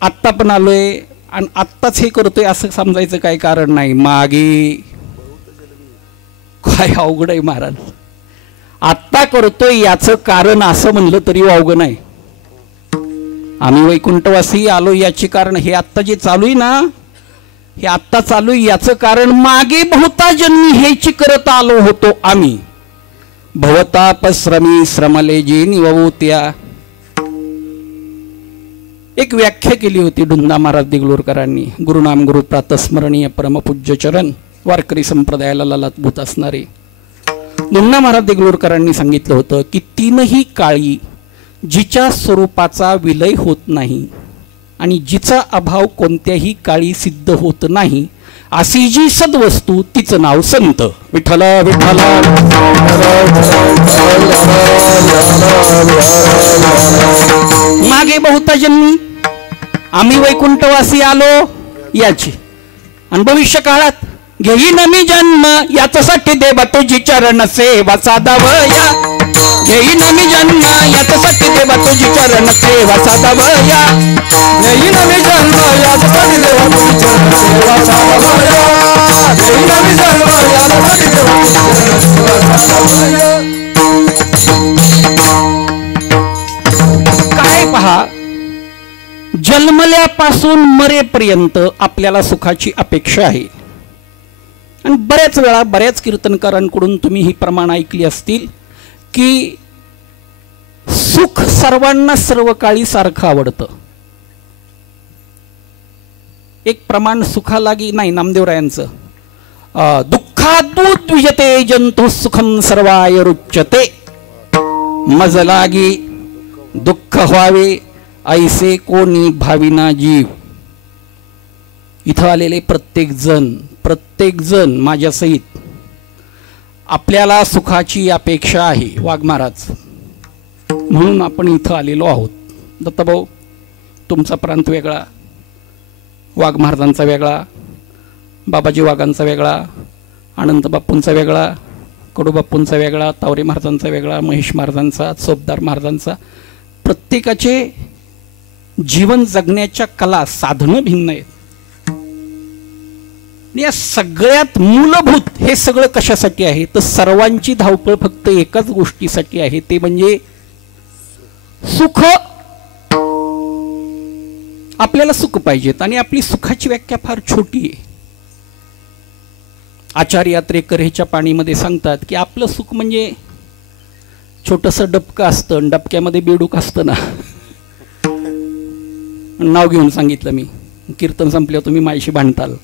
आत्ता पण आलोय आणि आत्ताच हे करतोय असं समजायचं काही कारण नाही. मागे काय अवघड आहे महाराज. आत्ता करतोय याचं कारण असं म्हणलं तरी वावगं नाही. आम्ही वैकुंठवासी आलो याचे कारण हे आत्ता जे चालू आहे ना हे आत्ता चालू आहे. याचं कारण मागे बहुता जन्मी हेची करत आलो होतो आम्ही. भवतापश्रमी श्रमले जे निववत्या. एक व्याख्या केली होती डुंदा महाराज देगलूरकरांनी. गुरुनाम गुरु प्रातस्मरणीय परमपूज्य चरण वारकरी संप्रदायाला ललाटभूत असणारे डुंदा महाराज देगलूरकरांनी सांगितलं होतं की तीनही काळी जिच्या स्वरूपाचा विलय होत नाही आणि जिचा अभाव कोणत्याही काळी सिद्ध होत नाही अशी जी सद्वस्तू तिचं नाव संत. विठ्ठल विठ्ठल. मागे बहुता जन्मी आम्ही वैकुंठवासी आलो याची आणि भविष्य काळात घेईन मी जन्म याच्यासाठी देवा तुझी चरण सेवा साधावया. घेईन मी जन्म याच्यासाठी देवा तुझी चरण सेवा साधावया. घेईन मी जन्म याच्यासाठी देवा तुझी चरण सेवा साधावया. घेईन मी जन्म याच्यासाठी देवा तुझी चरण सेवा साधावया. काय पहा, जन्मल्यापासून मरेपर्यंत आपल्याला सुखाची अपेक्षा आहे. आणि बऱ्याच वेळा बऱ्याच कीर्तनकारांकडून तुम्ही ही प्रमाण ऐकली असतील की सुख सर्वांना सर्व काळी सारखं आवडतं. एक प्रमाण सुखालागी नाही, नामदेवरायांचं, दुःखाद्भुत विजते जंतु सुखम सर्वाय रुच्यते. मज लागी दुःख व्हावे ऐसे कोणी भाविना जीव. इथं आलेले प्रत्येक जण माझ्यासहित आपल्याला सुखाची अपेक्षा आहे. वाघ महाराज म्हणून आपण इथं आलेलो आहोत. दत्तभाऊ तुमचा प्रांत वेगळा, वाघ महाराजांचा वेगळा, बाबाजी वाघांचा वेगळा, अनंत बापूंचा वेगळा, कडू बापूंचा वेगळा, तावरे महाराजांचा वेगळा, महेश महाराजांचा, चोपदार महाराजांचा. प्रत्येकाचे जीवन जगण्याच्या कला साधनं भिन्न आहेत. या सगळ्यात मूलभूत हे सगळं कशासाठी आहे तर सर्वांची धावपळ फक्त एकाच गोष्टीसाठी आहे, ते म्हणजे सुख. आपल्याला सुख पाहिजेत आणि आपली सुखाची व्याख्या फार छोटी आहे. आचार्य यात्रेकर ह्याच्या पाणीमध्ये सांगतात की आपलं सुख म्हणजे छोटंसं डबकं असतं, डबक्यामध्ये बेडूक असतं ना. नाव घेऊन सांगितलं मी, कीर्तन संपल्यावर तुम्ही माझ्याशी भांडताल.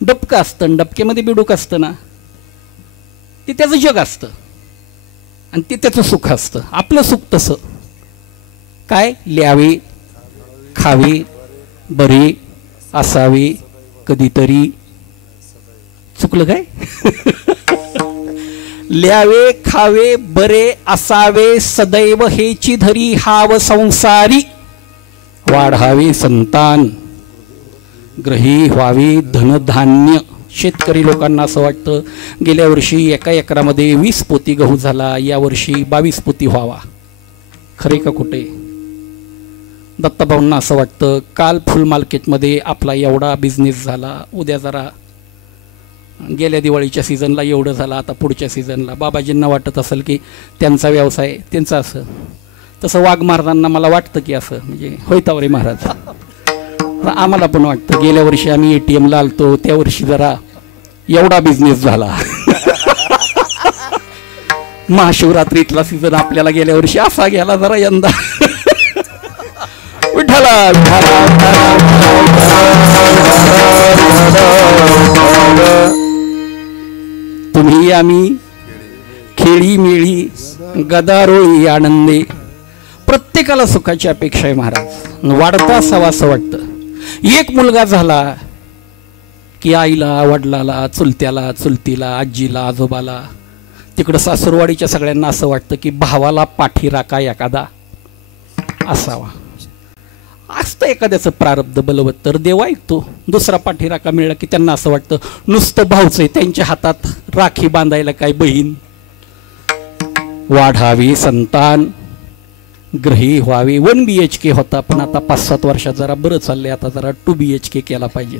डबकं असतं, डबक्यामध्ये बेडूक असतं ना, ते त्याचं जग असतं आणि ते त्याचं सुख असतं. आपलं सुख तसं काय, ल्यावे खावे बरे असावे कधीतरी. चुकलं काय? ल्यावे खावे बरे असावे सदैव हेची धरी हाव संसारी. वाढावे संतान ग्रही व्हावे धनधान्य. शेतकरी लोकांना असं वाटतं गेल्या वर्षी एका एकरामध्ये 20 पोती गहू झाला, यावर्षी 22 पोती व्हावा. खरे का खोटे? दत्ताभाऊंना असं वाटतं काल फुल मार्केटमध्ये आपला एवढा बिझनेस झाला, उद्या जरा गेल्या दिवाळीच्या सीझनला एवढं झालं, आता पुढच्या सीझनला. बाबाजींना वाटत असेल की त्यांचा व्यवसाय त्यांचा असं. तसं वाघ महाराजांना मला वाटतं की असं, म्हणजे होय तावरे महाराज. आम्हाला पण वाटतं गेल्या वर्षी आम्ही ATM ला आलतो, त्या वर्षी जरा एवढा बिझनेस झाला. महाशिवरात्रीतला सीझन आपल्याला गेल्या वर्षी असा गेला, जरा यंदा विठ्ठला तुम्ही आम्ही खेळी मेळी गदारोळी आनंदे. प्रत्येकाला सुखाची अपेक्षा आहे महाराज. वाढता असावा असं वाटतं. एक मुलगा झाला की आईला, वडिलाला, चुलत्याला, चुलतीला, आजीला, आजोबाला, तिकडं सासूरवाडीच्या सगळ्यांना असं वाटतं की भावाला पाठीराखा एखादा असावा. असतं एखाद्याचं प्रारब्ध बलवत्तर, देव ऐकतो. दुसरा पाठीराखा मिळाला की त्यांना असं वाटतं नुसतं भाऊच आहे, त्यांच्या हातात राखी बांधायला काय बहीण. वाढावी संतान ग्रही व्हावी. 1 BHK होता, पण आता 5-7 वर्षात जरा बरं चाललंय, आता जरा 2 BHK केला पाहिजे.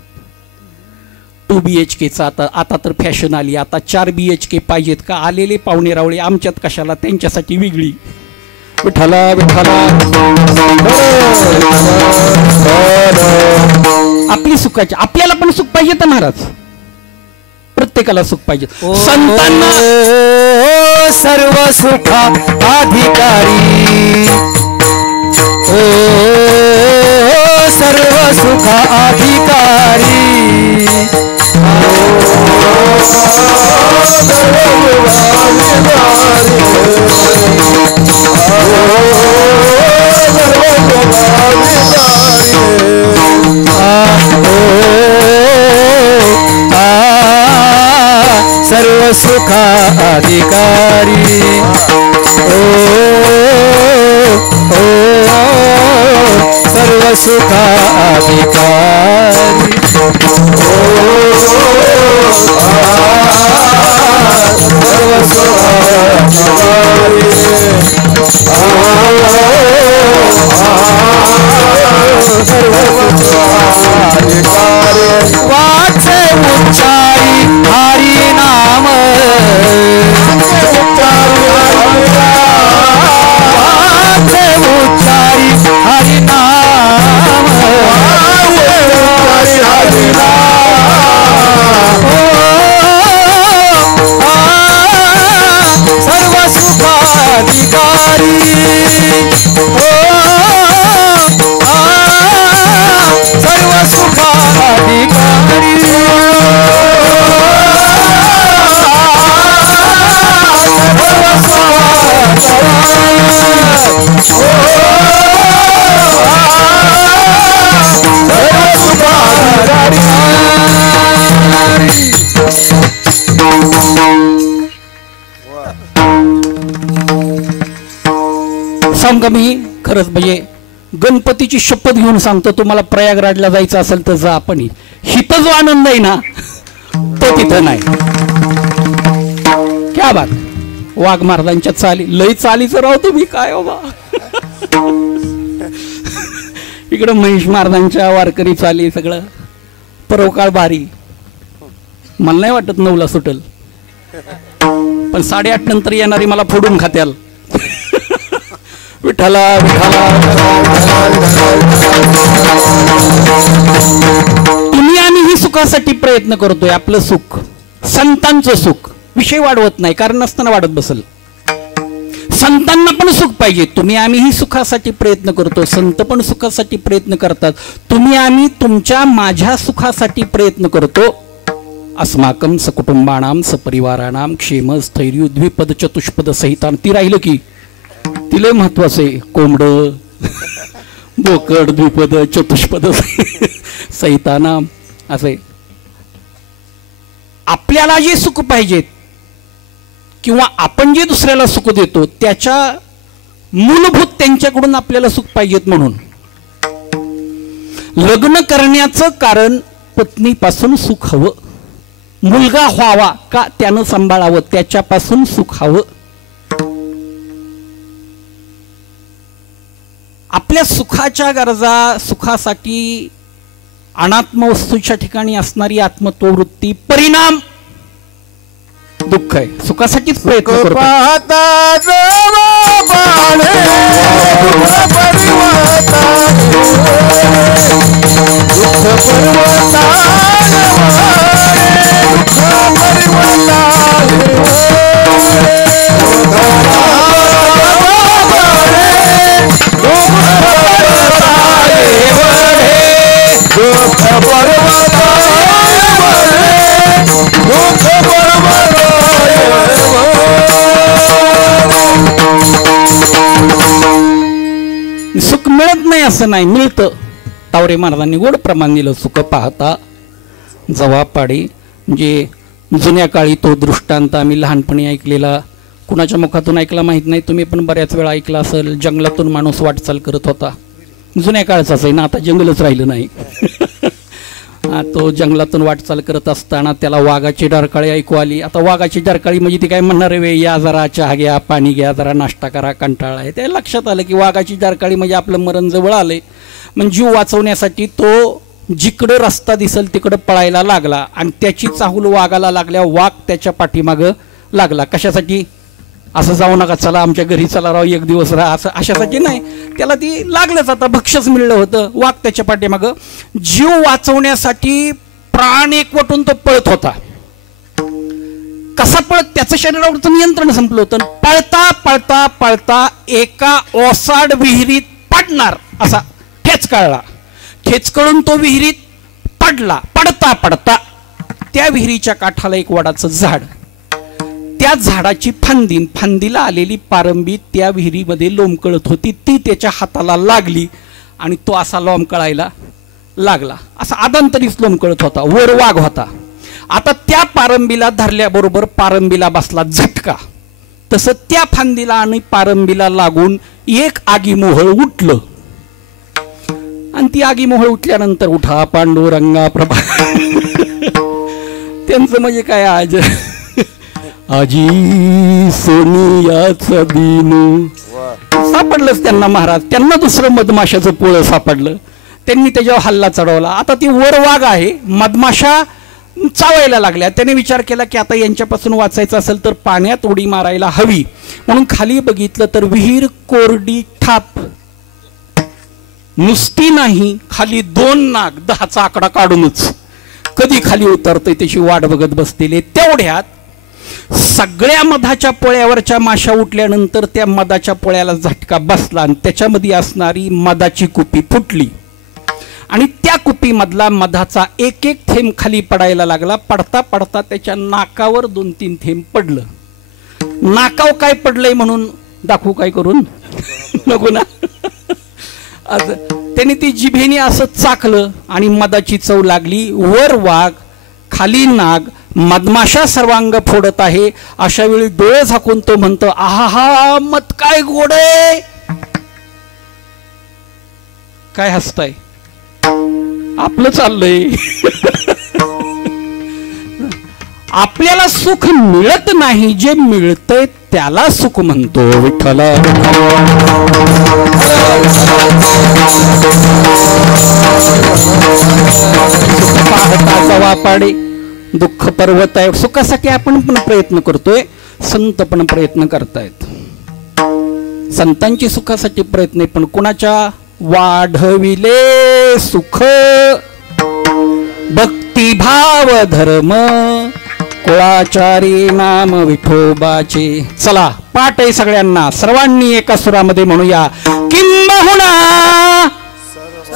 2 BHKचा आता तर फॅशन आली. आता 4 BHK पाहिजेत का? आलेले पाहुणे रावळे आमच्यात कशाला, त्यांच्यासाठी वेगळी. विठ्ठला विठ्ठला. आपली सुखाची, आपल्याला पण सुख पाहिजे तर महाराज, प्रत्येकाला सुख पाहिजे. संतांना सर्व सुखा अधिकारी, ओ सर्व सुखा अधिकारी, सर्व सुखा अधिकारी, ओ सर्व सुखा अधिकारी, सर्व सुखा अधिकारी, वाचे उच्चारी हरि नाम, वाचे उच्चारी हरि नाम, हरि नाम, सर्व सुखाधिकारी, सर्व सुखाधिकारी, सांग का मी खरंच म्हणजे गणपतीची शपथ घेऊन सांगतो, तुम्हाला प्रयागराजला जायचं असेल तर जा, आपण हिथं जो आनंद आहे ना तो तिथं नाही. क्या बात. वाघ महाराजांच्या चाली, लय चालीचं राव तुम्ही काय हो बा. इकडं महेश महाराजांच्या वारकरी चाली सगळं परोकाळ भारी. मला नाही वाटत 9ला सुटल, पण 8:30 नंतर येणारी मला फोडून खात्याल. विठ्ठला विठ्ठला. तुम्ही आम्ही ही सुखासाठी प्रयत्न करतोय, आपलं सुख, संतांचं सुख. विषय वाढवत नाही, कारण नसताना वाढत बसल. संतांना पण सुख पाहिजे. तुम्ही आम्ही ही सुखासाठी प्रयत्न करतो, संत पण सुखासाठी प्रयत्न करतात. तुम्ही आम्ही तुमच्या माझ्या सुखासाठी प्रयत्न करतो. अस्माकं सकुटुंबानां सपरिवाराणां क्षेम स्थैर्य द्विपद चतुष्पद सहितान. ती राहिलं की तिला महत्वाचं आहे. कोंबड बोकड द्विपद चतुष्पद सहितानां असे. आपल्याला जे सुख पाहिजेत किंवा आपण जे दुसऱ्याला सुख देतो त्याच्या मूलभूत त्यांच्याकडून आपल्याला सुख पाहिजेत. म्हणून लग्न करण्याचं कारण पत्नीपासून सुख हवं, मुलगा व्हावा का त्यानं सांभाळावं त्याच्यापासून सुख हवं. आपल्या सुखाच्या गरजा, सुखासाठी अनात्म वस्तूच्या ठिकाणी असणारी आत्मत्ववृत्ती, परिणाम दुःख आहे. सुखासाठीच प्रयत्न करतो. सुख मिळत नाही असं नाही, मिळतं. तावरे महाराजांनी गोड प्रमाण दिलं. सुख पाहता जवा पाडी. म्हणजे जुन्या काळी तो दृष्टांत आम्ही लहानपणी ऐकलेला, कुणाच्या मुखातून ऐकला माहीत नाही, तुम्ही पण बऱ्याच वेळा ऐकला असेल. जंगलातून माणूस वाटचाल करत होता. जुन्या काळचाच आहे ना, आता जंगलच राहिलं नाही. तो जंगलातून वाटचाल करत असताना त्याला वाघाची डरकाळी ऐकू आली. आता वाघाची डरकाळी म्हणजे ती काय म्हणणार वे, या जरा चहा घ्या, पाणी घ्या, जरा नाश्ता करा, कंटाळा आहे. ते लक्षात आलं की वाघाची डरकाळी म्हणजे आपलं मरण जवळ आलंय. मग जीव वाचवण्यासाठी तो जिकडं रस्ता दिसेल तिकडं पळायला लागला आणि त्याची चाहूल वाघाला लागल्या. वाघ त्याच्या पाठीमागं लागला. कशासाठी? असं जाऊ नका, चला आमच्या घरी चला राव एक दिवस राहा, असं अशासाठी नाही. त्याला ती लागलंच, आता भक्ष्यच मिळलं होतं. वाघ त्याच्या पाठीमागं जीव वाचवण्यासाठी प्राण एकवटून तो पळत होता. कसा पळत, त्याचं शरीरावरचं नियंत्रण संपलं होतं. पळता पळता पळता एका ओसाड विहिरीत पडणार असा ठेच काढला. ठेच कळून तो विहिरीत पडला. पडता पडता त्या विहिरीच्या काठाला एक वडाचं झाड, त्या झाडाची फांदीला आलेली पारंबी त्या विहिरीमध्ये लोंबकळत होती. ती त्याच्या हाताला लागली आणि तो असा लोंबकळायला लागला. असा आदांतरीच लोंबकळत होता. वर वाघ होता. आता त्या पारंबीला धरल्याबरोबर पारंबीला बसला झटका. तसं त्या फांदीला आणि पारंबीला लागून एक आगीमोहळ उठलं. आणि ती आगीमोहळ उठल्यानंतर उठा पांडुरंगा प्रभा त्यांचं म्हणजे काय, आज आजी सोनियाचा दिन सापडलंच त्यांना महाराज. त्यांना दुसरं मधमाशाचं पोळं सापडलं. त्यांनी त्याच्यावर हल्ला चढवला. आता ती वर वाघ आहे, मधमाशा चावायला लागल्या. त्याने विचार केला की आता यांच्यापासून वाचायचं असेल तर पाण्यात उडी मारायला हवी. म्हणून खाली बघितलं तर विहीर कोरडी ठाप, नुसती नाही, खाली 2 नाग 10चा आकडा काढूनच कधी खाली उतरतंय त्याची वाट बघत बसलेले. तेवढ्यात सगळ्या मधाच्या पोळ्यावरच्या माशा उठल्यानंतर त्या मधाच्या पोळ्याला झटका बसला आणि त्याच्यामध्ये असणारी मधाची कुपी फुटली आणि त्या कुपीमधला मधाचा एक एक थेंब खाली पडायला लागला. पडता पडता त्याच्या नाकावर 2-3 थेंब पडलं. नाकावर काय पडलंय म्हणून दाखवू काय करून नको ना. त्याने ती जिभेने असं चाकलं आणि मधाची चव लागली. वर वाघ, खाली नाग, मधमाशा सर्वांग फोडत आहे. अशा वेळी डोळे झाकून तो म्हणतो, आहा मत काय गोड आहे. काय हसताय, आपलं चाललंय. आपल्याला सुख मिळत नाही, जे मिळतंय त्याला सुख म्हणतो विठ्ठला. सुख पाहता जवा पाडे दुःख पर्वत आहे. सुखासाठी आपण पण प्रयत्न करतोय, संत पण प्रयत्न करतायत. संतांची सुखासाठी प्रयत्न आहे, पण कुणाच्या वाढविले सुख भक्तिभाव धर्म कुळाचारी नाम विठोबाचे. चला पाठ आहे सगळ्यांना, सर्वांनी एका सुरामध्ये म्हणूया. किंबहुना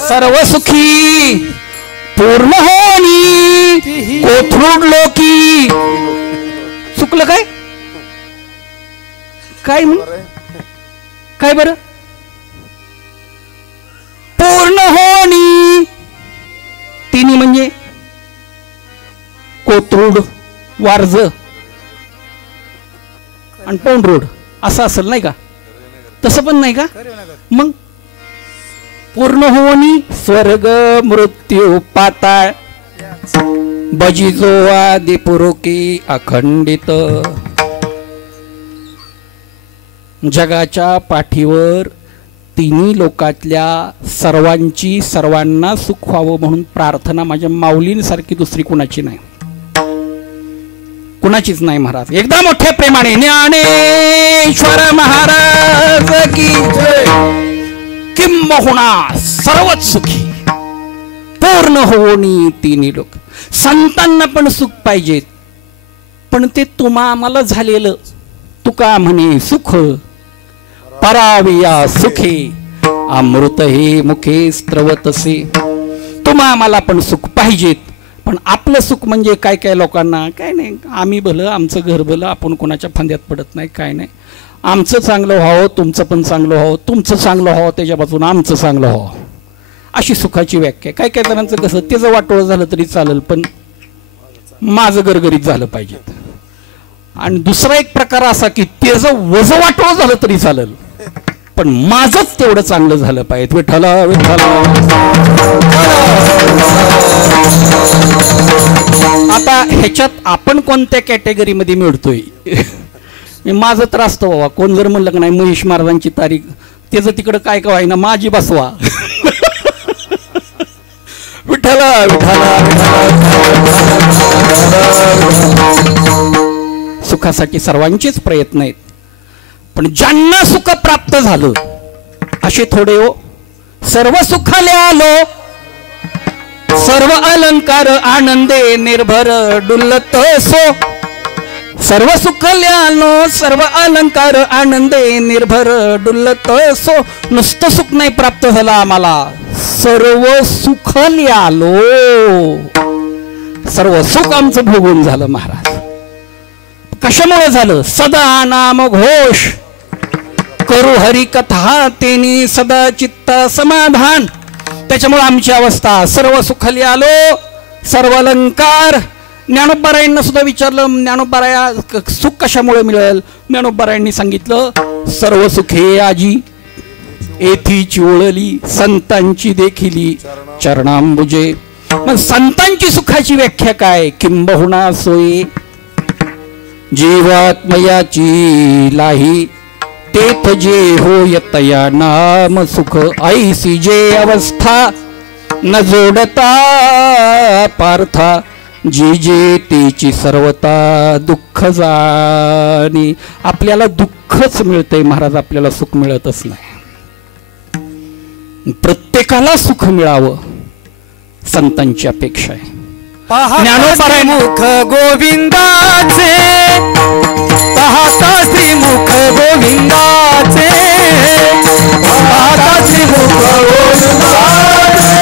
सर्व सुखी पूर्ण होनी कोथरूड लोकी. चुकलं काय, काय काय बरं, पूर्ण होनी तिन्ही म्हणजे कोथरूड, वारज आणि पौंड रोड असं असेल नाही का. तसं पण नाही का. मग पूर्ण होनी स्वर्ग मृत्यू पाताळ बजिजो आदि पुरोकी अखंडित. जगाच्या पाठीवर तिन्ही लोकातल्या सर्वांची सर्वांना सुख व्हावं म्हणून प्रार्थना माझ्या माऊलींसारखी दुसरी कुणाची नाही, कुणाचीच नाही महाराज. एकदा मोठ्या प्रेमाने ज्ञानेश्वर महाराज की जय. किंबहुना सर्वच सुखी पूर्ण होणी तिन्ही लोक. संतांना पण सुख पाहिजेत, पण ते तुम्हा आम्हाला झालेलं. तुका म्हणे सुख पराविया सुखे अमृत हे मुखे स्त्रवतसे. तुम्हा आम्हाला पण सुख पाहिजेत, पण आपलं सुख म्हणजे काय काय लोकांना काय नाही, आम्ही भलं, आमचं घर भलं, आपण कोणाच्या फांद्यात पडत नाही, काय नाही. आमचं चांगलं व्हावं, तुमचं पण चांगलं व्हावं, तुमचं चांगलं व्हावं त्याच्या बाजून आमचं चांगलं व्हावं, अशी सुखाची व्याख्या. काय काय जणांचं कसं, त्याचं वाटोळं झालं तरी चालेल, पण माझं गरगरीत झालं पाहिजे. आणि दुसरा एक प्रकार असा की त्याचं वज वाटोळं झालं तरी चालेल, पण माझंच तेवढं चांगलं झालं पाहिजे. विठ्ठला विठ्ठला. आता ह्याच्यात आपण कोणत्या कॅटेगरीमध्ये मिळतोय. माझं तर असतं बाबा, कोण जर म्हणलं की नाही महेश महाराजांची तारीख, त्याचं तिकडं काय काय ना माझी बसवा. विठ्ठला विठ्ठला. सुखासाठी सर्वांचेच प्रयत्न आहेत, पण ज्यांना सुख प्राप्त झालं असे थोडे हो. सर्व सुखाले आलो सर्व अलंकार आनंदे निर्भर डुलत सो. सर्व सुखाले आलो सर्व अलंकार आनंदे निर्भर डुलत सो. नुसतं सुख नाही प्राप्त झालं आम्हाला, सर्व सुखाले आलो. सर्व सुख आमचं भोगून झालं महाराज. कशामुळे झालं? सदा नाम घोष करू हरी कथा तेनी सदा चित्त समाधान. त्याच्यामुळे आमची अवस्था सर्व सुखाली आलो सर्व अलंकार. ज्ञानोबारायांना सुद्धा विचारलं, ज्ञानोबाराया सुख कशामुळे मिळेल? ज्ञानोबारायांनी सांगितलं, सर्व सुखे आजी येथीची ओळली संतांची देखिली चरणांबुजे. मग संतांची सुखाची व्याख्या काय? किंबहुना सोयी जीवात्मयाची लाही तेथ जे होय तया नाम सुख. ऐसी जे अवस्था न जोडता पार्था जी जे तेची सर्वता दुःख जाणी. आपल्याला दुःखच मिळतंय महाराज, आपल्याला सुख मिळतच नाही. प्रत्येकाला सुख मिळावं संतांची अपेक्षा आहे. ज्ञानोबाराय मुख गोविंदाचे पाहता श्रीमुख गोविंदाचे. पाहता श्रीमुख गोविंदाचे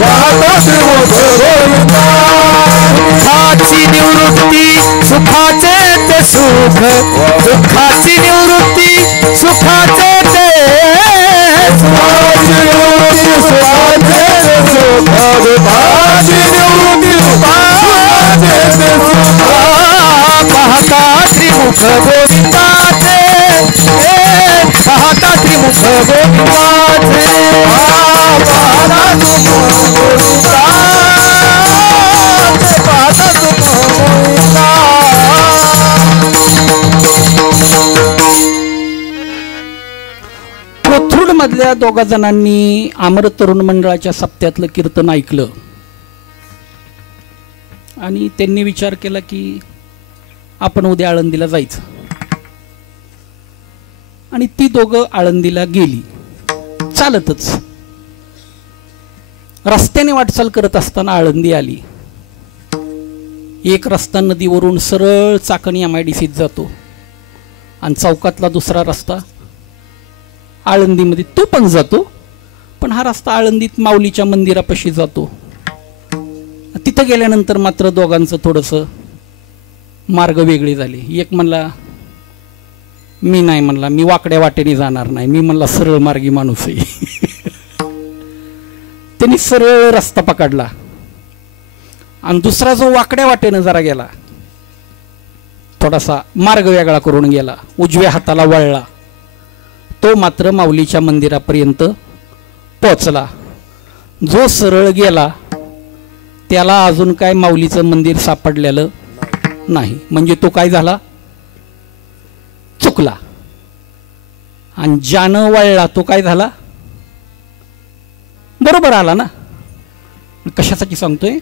पाहता श्रीमुख गोविंदा. सुखाची निवृत्ती सुखाचे ते सुख दुःखाची निवृत्ती सुखाचे ते सुखाची निवृत्ती सुखाचे सुख दुःखाची निवृत्ती सुखाचे ते सुख. पाहता त्रिमुख गोविंदाचे पाहता त्रिमुख गोविंदाचे पाहता त्रिमुख गोविंदाचे पाहता त्रिमुख गोविंदा. कोथरूड मधल्या दोघा जणांनी आमर तरुण मंडळाच्या सप्त्यातलं कीर्तन ऐकलं आणि त्यांनी विचार केला की आपण उद्या आळंदीला जायचं. आणि ती दोघं आळंदीला गेली चालतच. रस्त्याने वाटचाल करत असताना आळंदी आली. एक रस्ता नदीवरून सरळ चाकणी MIDCत जातो आणि चौकातला दुसरा रस्ता आळंदीमध्ये तो पण जातो. पण हा रस्ता आळंदीत माऊलीच्या मंदिरापाशी जातो. तिथं गेल्यानंतर मात्र दोघांचं थोडंसं मार्ग वेगळे झाले. एक म्हणला मी नाही, म्हणला मी वाकड्या वाटेने जाणार नाही, मी म्हणला सरळ मार्गी माणूस आहे. त्यांनी सरळ रस्ता पकडला आणि दुसरा जो वाकड्या वाटेने जरा गेला, थोडासा मार्ग वेगळा करून गेला, उजव्या हाताला वळला, तो मात्र माऊलीच्या मंदिरापर्यंत पोचला. जो सरळ गेला त्याला अजून काय माऊलीचं मंदिर सापडलेलं नाही. म्हणजे तो काय झाला? चुकला. आणि ज्यानं वळला तो काय झाला? बरोबर आला ना. कशासाठी सांगतोय?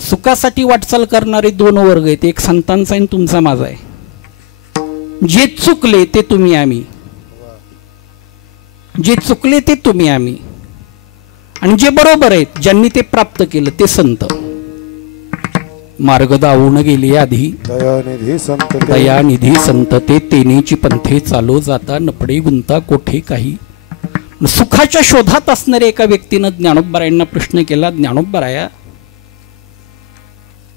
सुखासाठी वाटचाल करणारे दोन वर्ग आहेत, एक संतांचा आणि तुमचा माझा आहे. जे चुकले ते तुम्ही आम्ही, जे चुकले ते तुम्ही आम्ही, आणि जे बरोबर आहेत ज्यांनी ते प्राप्त केलं ते संत. मार्ग दावून गेले आधी दयानिधी संत ते तेनेची पंथे चालो जाता नपडे गुंता कोठे काही. सुखाच्या शोधात असणाऱ्या एका व्यक्तीनं ज्ञानोबारायांना प्रश्न केला, ज्ञानोबाराया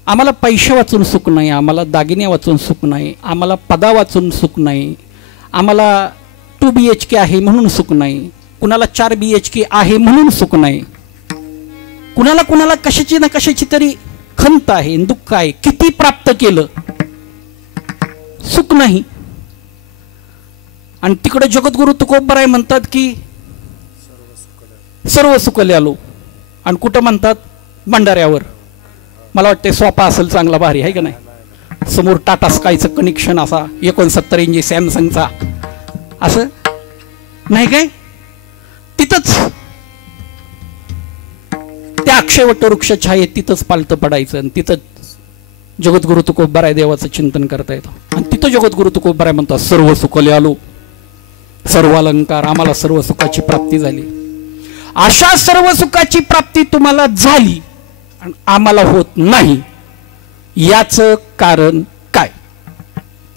आम्हाला पैसे वाचून सुख नाही, आम्हाला दागिने वाचून सुख नाही, आम्हाला पदा वाचून सुख नाही, आम्हाला 2 BHK आहे म्हणून सुख नाही, कुणाला 4 BHK आहे म्हणून सुख नाही, कुणाला कुणाला कशाची ना कशाची तरी खंत आहे, दुःख आहे, किती प्राप्त केलं सुख नाही. आणि तिकडे जगद्गुरु तुकोबराय म्हणतात की सर्व सुखले आलो. आणि कुठं म्हणतात? भंडाऱ्यावर. मला वाटते सोपा असेल चांगला भारी आहे का नाही. समोर टाटा स्कायचं कनेक्शन असा 69 इंची सॅमसंगचा असं नाही काय. तिथंच त्या अक्षयवट वृक्ष छायेत तिथंच पालतं पडायचं आणि तिथंच जगद्गुरु तुकोबराय देवाचं चिंतन करता येतं. आणि संत जगद्गुरु तुकोबाराय म्हणतात सर्व सुखले आलो, सर्व अलंकार, आम्हाला सर्व सुखाची प्राप्ती झाली. अशा सर्व सुखाची प्राप्ती तुम्हाला झाली आणि आम्हाला होत नाही, याचं कारण काय?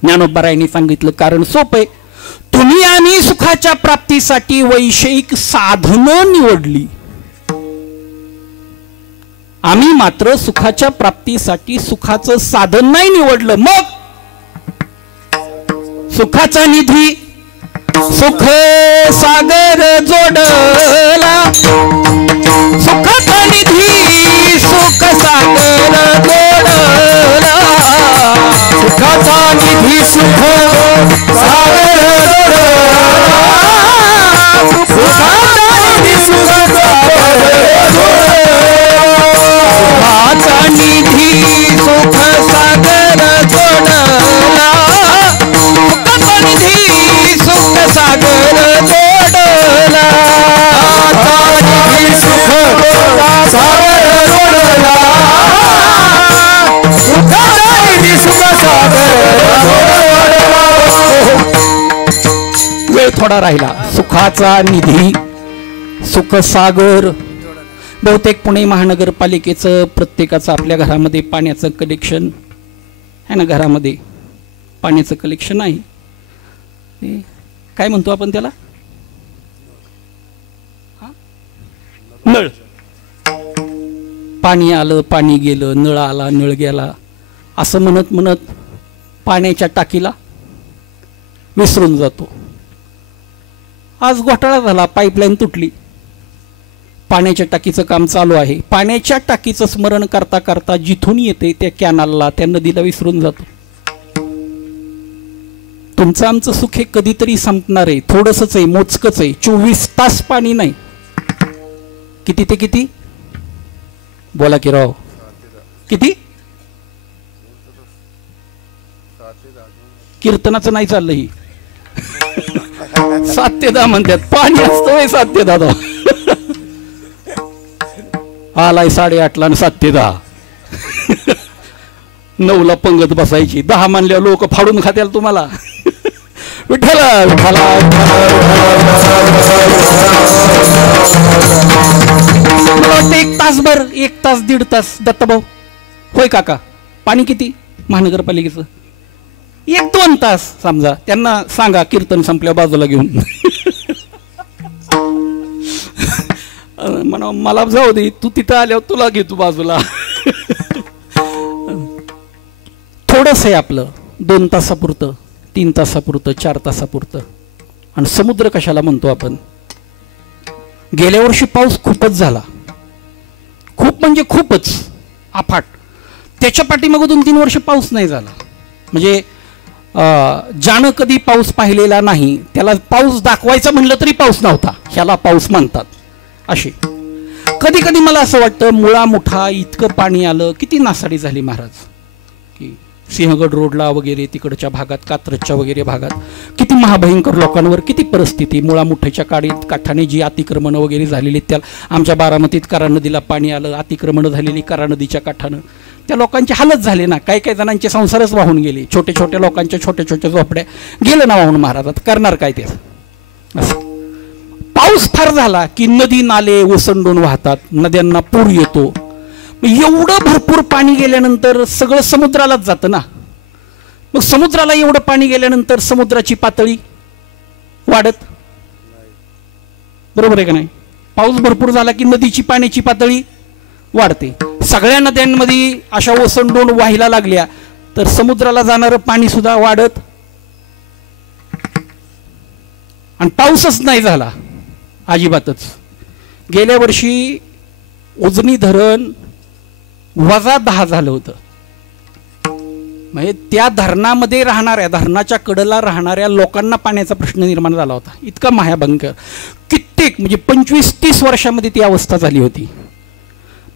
ज्ञानोबारायांनी सांगितलं कारण सोपं आहे. तुम्ही आणि सुखाच्या प्राप्तीसाठी वैषयिक साधनं निवडली, आम्ही मात्र सुखाच्या प्राप्तीसाठी सुखाचं साधन नाही निवडलं. मग सुखाचा निधी सुख सागर जोडला, सुखाचा निधी सुख सागर जोडला, सुखाचा निधी सुख सागर जोडला, सुखाचा निधी सुख सागर सुखाचा निधी सुख सागर जोडला, सुखाचा निधी सुख सागर जोडला, सुख सागर जोडला, सुखाचा निधी सुख सागर जोडला. वेळ थोडा राहिला. सुखाचा निधी सुख सागर. बहुतेक पुणे महानगरपालिकेचं प्रत्येकाचं आपल्या घरामध्ये पाण्याचं कलेक्शन आहे ना, घरामध्ये पाण्याचं कलेक्शन आहे. काय म्हणतो आपण त्याला? नळ. पाणी आलं पाणी गेलं, नळ आला नळ गेला, असं म्हणत म्हणत पाण्याच्या टाकीला विसरून जातो. आज घोटाळा झाला, पाईपलाईन तुटली, पाण्याच्या टाकीचं काम चालू आहे. पाण्याच्या टाकीचं स्मरण करता करता जिथून येते त्या कॅनालला, त्या नदीला विसरून जातो. तुमचं आमचं सुख हे कधीतरी संपणार आहे, थोडंसंच आहे, मोजकच आहे. 24 तास पाणी नाही. किती ते किती बोला की राव, किती? कीर्तनाचं नाही चाललं ही. 7 ते 10 म्हणतात. पाणी असतं 7 ते 10. आलाय 8:30 आणि 7 ते 10. 9ला पंगत बसायची, 10 मानल्या लोक फाडून खात्याल तुम्हाला. विठ्ठला विठ्ठला मला वाटतं 1 तासभर, 1 तास 1.5 तास. दत्ताभाऊ होय काका, पाणी किती महानगरपालिकेचं? 1-2 तास समजा. त्यांना सांगा कीर्तन संपल्या बाजूला घेऊन म्हणा मला जाऊ दे, तू तिथं आल्यावर तुला घे तू बाजूला. थोडंसं आहे आपलं, 2 तासापुरतं, 3 तासापुरतं, 4 तासापुरतं. आणि समुद्र कशाला म्हणतो आपण? गेल्या वर्षी पाऊस खूपच झाला, खूप म्हणजे खूपच अफाट. त्याच्या पाठीमागं 2-3 वर्ष पाऊस नाही झाला. म्हणजे ज्यानं कधी पाऊस पाहिलेला नाही त्याला पाऊस दाखवायचा म्हणलं तरी पाऊस नव्हता, ह्याला पाऊस म्हणतात. अशी कधी कधी मला असं वाटतं, मुळा मुठा इतकं पाणी आलं, किती नासाडी झाली महाराज. की सिंहगड रोडला वगैरे तिकडच्या भागात, कात्रजच्या वगैरे भागात किती महाभयंकर लोकांवर किती परिस्थिती. मुळा मुठ्याच्या काठाने जी अतिक्रमणं वगैरे झालेली, त्याला आमच्या बारामतीत करा नदीला पाणी आलं, अतिक्रमणं झालेली करा नदीच्या काठानं, त्या लोकांची हालत झाली ना. काही काही जणांचे संसारच वाहून गेले, छोट्या छोट्या लोकांच्या छोट्या छोट्या झोपड्या गेलं ना वाहून. महाराजात करणार काय ते? असं पाऊस फार झाला की नदी नाले ओसंडून वाहतात, नद्यांना पूर येतो. एवढं भरपूर पाणी गेल्यानंतर सगळं समुद्रालाच जातं ना. मग समुद्राला एवढं पाणी गेल्यानंतर समुद्राची पातळी वाढत, बरोबर आहे का नाही? पाऊस भरपूर झाला की नदीची पाण्याची पातळी वाढते. सगळ्या नद्यांमध्ये अशा ओसंडून व्हायला लागल्या तर समुद्राला जाणारं पाणी सुद्धा वाढत. आणि पाऊसच नाही झाला अजिबातच. गेल्या वर्षी उजनी धरण -10 झालं होतं. म्हणजे त्या धरणामध्ये राहणाऱ्या, धरणाच्या कडेला राहणाऱ्या लोकांना पाण्याचा प्रश्न निर्माण झाला होता. इतका महाभयंकर, कित्येक म्हणजे 25-30 वर्षामध्ये ती अवस्था झाली होती.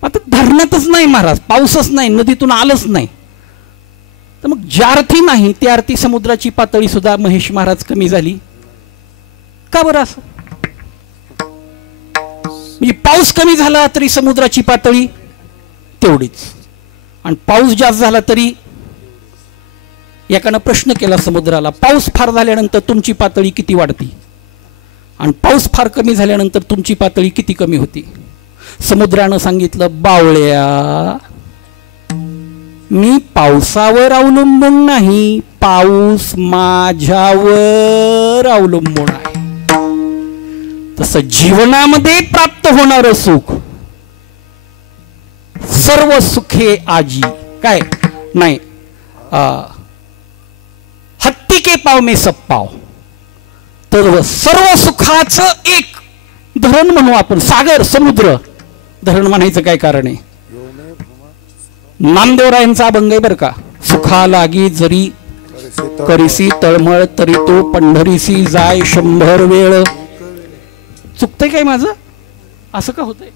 आता धरणातच नाही महाराज, पाऊसच नाही, नदीतून आलंच नाही. तर मग ज्या अर्थी नाही त्या अर्थी समुद्राची पातळी सुद्धा महेश महाराज कमी झाली. का बरं असं? म्हणजे पाऊस कमी झाला तरी समुद्राची पातळी तेवढीच, आणि पाऊस जास्त झाला तरी एकानं प्रश्न केला समुद्राला, पाऊस फार झाल्यानंतर तुमची पातळी किती वाढती आणि पाऊस फार कमी झाल्यानंतर तुमची पातळी किती कमी होती? समुद्रानं सांगितलं, बावळ्या, मी पावसावर अवलंबून नाही, पाऊस माझ्यावर अवलंबून आहे. तसं जीवनामध्ये प्राप्त होणारं सुख, सर्व सुखे आजी काय नाही, हत्ती के पाव में सब पाव. तर सर्व सुखाचं एक धरण म्हणू आपण, सागर समुद्र. धरण म्हणायचं काय कारण आहे? नामदेवरायांचा अभंग आहे बरं का. सुखा लागी जरी करीसी तळमळ, तरी तो पंढरीसी जाय 100 वेळ. चुकतंय काय माझं? असं का होतंय?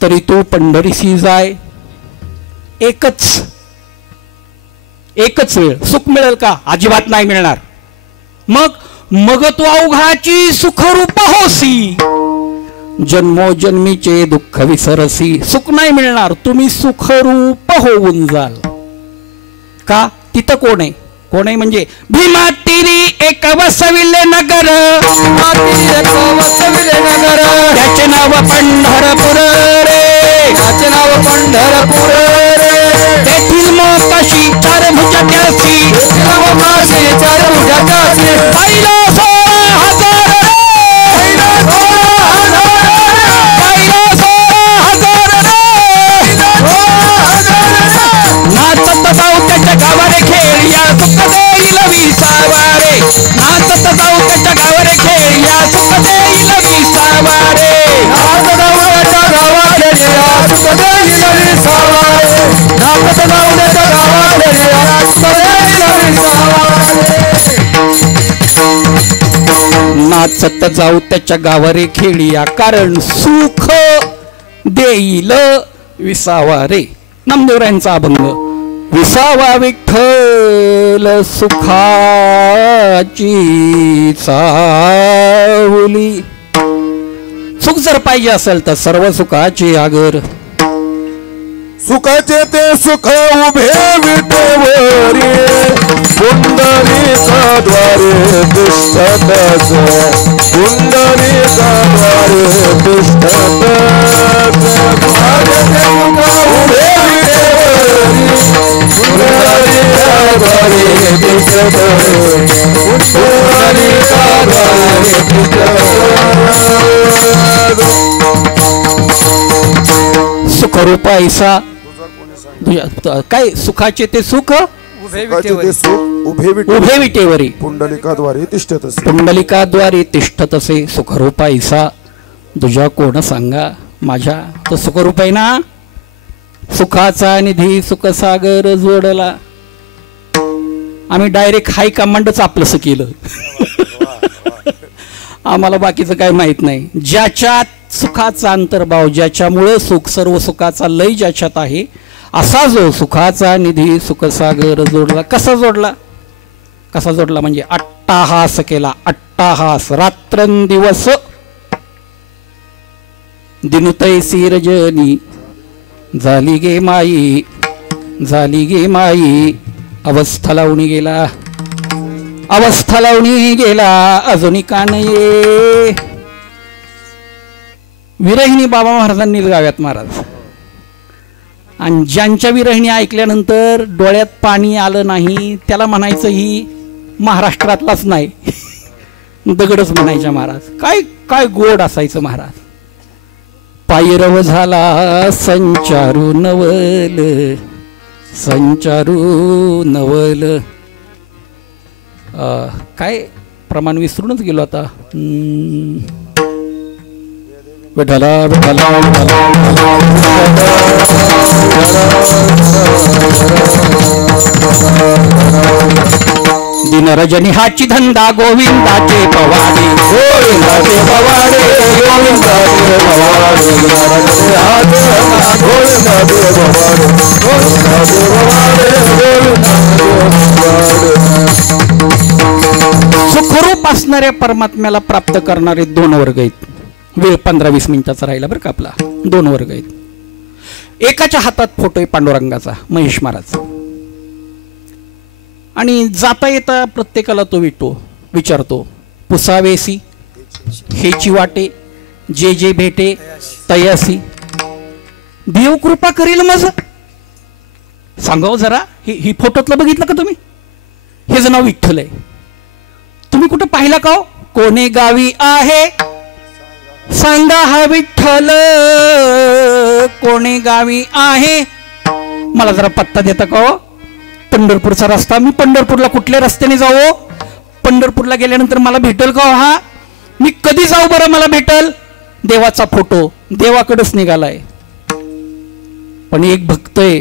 तरी तो पंढरीसी जाय, एकच वेळ. सुख मिळेल का? अजिबात नाही मिळणार. मग तो अवघाची सुखरूप होसी, जन्मोजन्मीचे दुःख विसरसी. सुख नाही मिळणार, तुम्ही सुखरूप होऊन जाल. का? तिथं कोण आहे? कोण आहे म्हणजे भीमा तिरी एक वसविले नगर, त्याचे नाव पंढरपूर रे, त्याचे नाव पंढरपूर रे. तेथील मोकाशी 4 भुजात्यासी, पाहिला 16,000 रे, पाहिला 16,000 रे. नाचत जाऊ त्याच्या गावारे खेळ्या, सुख देईल विसावारे. नाचत जाऊ त्याच्या गावारे खेळ्या, सुख देईल विसावारे. नाचत जाऊ त्याच्या गावारे खेळ्या, सुख देईल विसावारे. नाचत जाऊ त्याच्या गावारे खेळ्या, सुख देईल विसावारे. नाचत जाऊ त्याच्या गावारे खेळिया, कारण सुख देईल विसावारे. नामदेवरायांचा अभंग. विसावा विठ्ठल सुखाची चाहुली. सुख जर पाहिजे असेल तर सर्व सुखाची आगर. सुखाचे ते सुख उभे विटेवरी, पुंडरीका द्वारे तिष्ठतच, पुंडरीका द्वारे तिष्ठतच. सुखाचे ते सुख उभे विटेवरी, पुंडरीका द्वारे तिष्ठतच, पुंडरीका द्वारे तिष्ठतच. सुखरूप ऐसा काय? सुखाचे ते सुख उभे विटेवरी, पुंडलिकाद्वारे तिष्ठतसे, पुंडलिकाद्वारे तिष्ठतसे. सुखरूप ऐसा तुझ्या कोण सांगा माझ्या. तो सुखरूप आहे ना. सुखाचा निधी सुखसागर जोडला. आम्ही डायरेक्ट हाय कमांडच आपलंसं केलं. आम्हाला बाकीचं काय माहित नाही. ज्याच्यात सुखाचा अंतर्भाव, ज्याच्यामुळे सुख, सर्व सुखाचा लय ज्याच्यात आहे, असा जो सुखाचा निधी सुखसागर जोडला. कसा जोडला? कसा जोडला म्हणजे अट्टाहास केला. अट्टाहास, रात्रंदिवस दिनुतैसी रजनी, झाली गे माई, झाली गे माई. अवस्था लावणी गेला, अवस्था लावणी गेला, अजूनही का नाही. विरहिणी बाबा महाराजांनी गाव्यात महाराज. आणि ज्यांच्या विरहिणी ऐकल्यानंतर डोळ्यात पाणी आलं नाही, त्याला म्हणायचं ही महाराष्ट्रातलाच नाही, दगडच म्हणायच्या महाराज. काय काय गोड असायचं महाराज. पायरव झाला संचारू नवल, संचारू नवल. काय प्रमाण विसरूनच गेलो आता. विठला विठला दिन रजनी हाची धंदा गोविंदाचे पवाडे, गोविंदाचे पवाडे, गोविंदाचे पवाडे. गोविंदाचे पवाडे, गोविंदाचे पवाडे, गोविंदाचे. सुखरूप असणाऱ्या परमात्म्याला प्राप्त करणारे 2 वर्ग आहेत. वेळ 15-20 मिनिटाचा राहिला बरं का आपला. 2 वर्ग आहेत. एकाच्या हातात फोटो आहे पांडुरंगाचा, महेश महाराज. आणि जाता येता प्रत्येकाला तो विचारतो, पुसावेसी हेची वाटे, जे जे भेटे तयासी. देव कृपा करील माझं. सांगाव जरा, ही फोटोतलं बघितलं का तुम्ही? हे नाव विठ्ठल आहे. तुम्ही कुठं पाहिला का? कोणे गावी आहे सांगा हा विठ्ठल, कोणे गावी आहे. मला जरा पत्ता देता का? पंढरपूरचा रस्ता. मी पंढरपूरला कुठल्या रस्त्याने जाऊ? पंढरपूरला गेल्यानंतर मला भेटेल का हा? मी कधी जाऊ बरं मला भेटेल? देवाचा फोटो देवाकडेच निघालाय. पण एक भक्त आहे,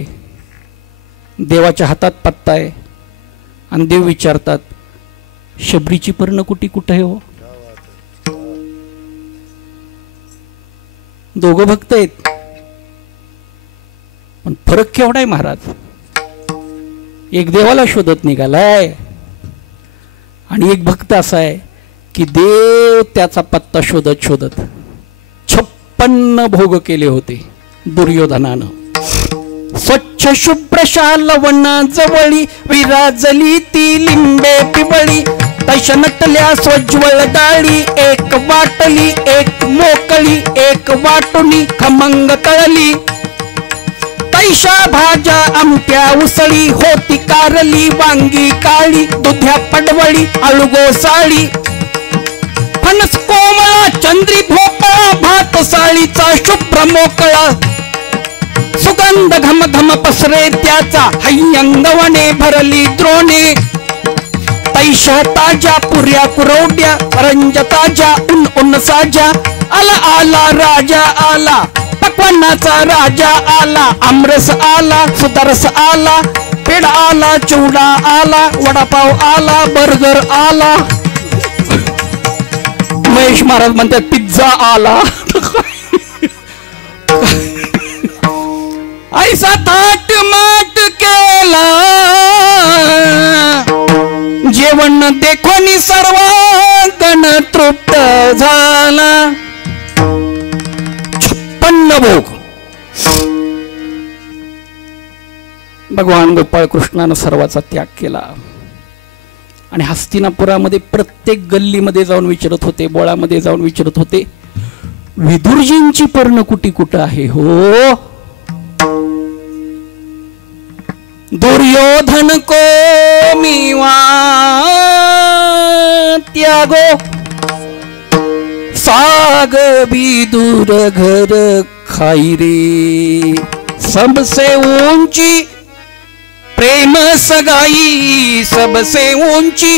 देवाच्या हातात पत्ता आहे आणि देव विचारतात, शबरीची पर्णकुटी कुठे आहे हो? दोघं भक्त आहेत, पण फरक केवढा आहे महाराज? एक देवाला शोधत निघालाय आणि एक भक्त असा आहे की देव त्याचा पत्ता शोधत शोधत 56 भोग केले होते दुर्योधनानं. स्वच्छ शुभ्र शालवण जवळी विराजली ती लिंबे पिवळी, तश नटल्या स्वज्वल डाळी, एक वाटली एक मोकळी, एक वाटुनी खमंग तळली. तैशा भाज्या आमट्या उसळी, होती कारली वांगी काळी, दुध्या पडवळी आळुगो साळी. फणस कोमळा चंद्री भोपळा, भात साळीचा शुभ्र मोकळा. सुगंध घम घम पसरे त्याचा, हैयंगवणे भरली द्रोणे. तैशा ताज्या पुऱ्या कुरवड्या, रंज ताज्या उन उन साज्या. आला आला राजा आला, पक्वान्नाचा राजा आला. आमरस आला, सुदरस आला, पेढा आला, चिवडा आला, वडापाव आला, बर्गर आला. महेश महाराज म्हणतात पिझ्झा आला. ऐसा थाट माट केला, जेवण देखोनी सर्वांगण तृप्त झाला. 56 भोग भगवान गोपाळ कृष्णानं सर्वाचा त्याग केला. आणि हस्तिनापुरामध्ये प्रत्येक गल्लीमध्ये जाऊन विचारत होते, बोळामध्ये जाऊन विचारत होते, विदुरजींची पर्णकुटी कुठं आहे हो? दुर्योधन को मीवा त्यागो, साग विदुर घर खाई रे. सबसे ऊंची प्रेम सगाई, सबसे ऊंची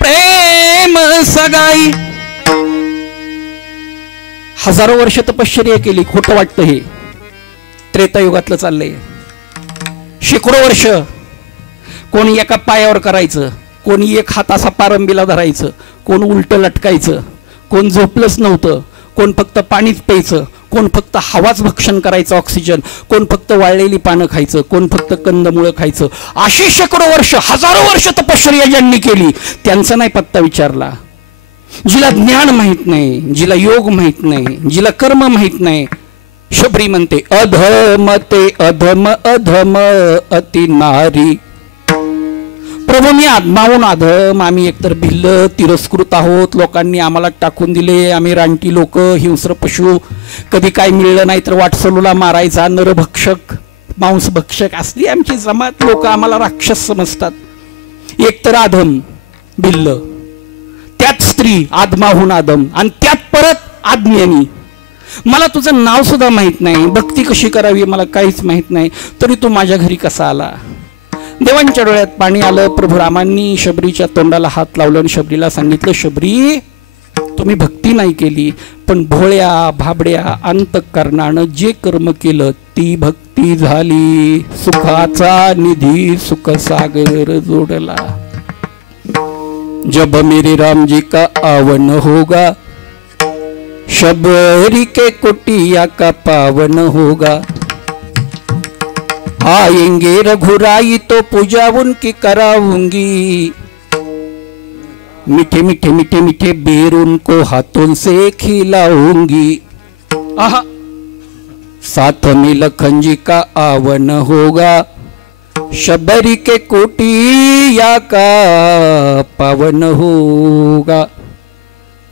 प्रेम सगाई. हजारो वर्ष तपश्चर्या केली. खोटं वाटतं हे, त्रेतायुगातलं चाललंय. शेकडो वर्ष कोणी एका पायावर करायचं, कोणी एक हात असा पारंबीला धरायचं, कोण उलट लटकायचं, कोण झोपलंच नव्हतं, कोण फक्त पाणीच प्यायचं, कोण फक्त हवाच भक्षण करायचं ऑक्सिजन, कोण फक्त वाळलेली पानं खायचं, कोण फक्त कंदमुळं खायचं. अशी शेकडो वर्ष, हजारो वर्ष तपश्चर्या ज्यांनी केली त्यांचा नाही पत्ता विचारला. जिला ज्ञान माहित नाही, जिला योग माहित नाही, जिला कर्म माहित नाही, शबरी म्हणते अधम ते अधम अधम अति नारी. प्रभू मी आत्माहून अधम, आम्ही एकतर भिल्ल तिरस्कृत आहोत, लोकांनी आम्हाला टाकून दिले, आम्ही रानटी लोक, हिंस्र पशु, कधी काय मिळलं नाही तर वाटसलूला मारायचा, नरभक्षक मांसभक्षक असली आमची जमात. लोक आम्हाला राक्षस समजतात. एकतर आधम भिल्ल, त्यात स्त्री आत्माहून आदम, आणि त्यात परत आज्ञानी. मला तुझं नाव सुद्धा माहित नाही, भक्ती कशी करावी मला काहीच माहित नाही, तरी तू माझ्या घरी कसा आला? देवांच्या डोळ्यात पाणी आलं. प्रभू रामांनी शबरीच्या तोंडाला हात लावलं आणि शबरीला सांगितलं, शबरी तुम्ही भक्ती नाही केली, पण भोळ्या भाबड्या अंतःकरणानं जे कर्म केलं ती भक्ती झाली. सुखाचा निधी सुख सागर जोडला. जब मेरे राम जी का आवन होगा, शबरी के कुटिया का पावन होगा. आएंगे रघुराई तो पूजा उनकी कराऊंगी. मीठे मीठे मीठे मीठे बेर उनको हाथों से खिलाऊंगी. आहा, साथ मिल खंजी का आवन होगा, शबरी के कुटिया का पावन होगा।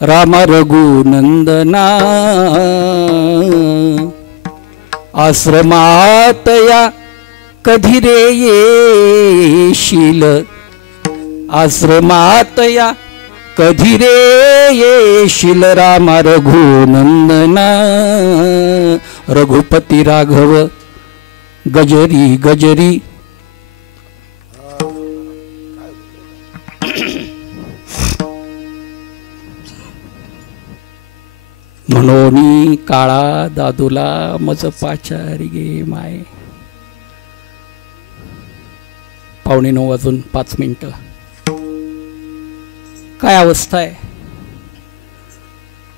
राम रघुनंदना आश्रमात या कधी रे येशील, आश्रमात या कधी रे येशील। राम रघुनंदना रघुपती राघव गजरी गजरी। म्हणून काळा दादूला मज पाचारी गे माय। 8:45 काय अवस्था आहे।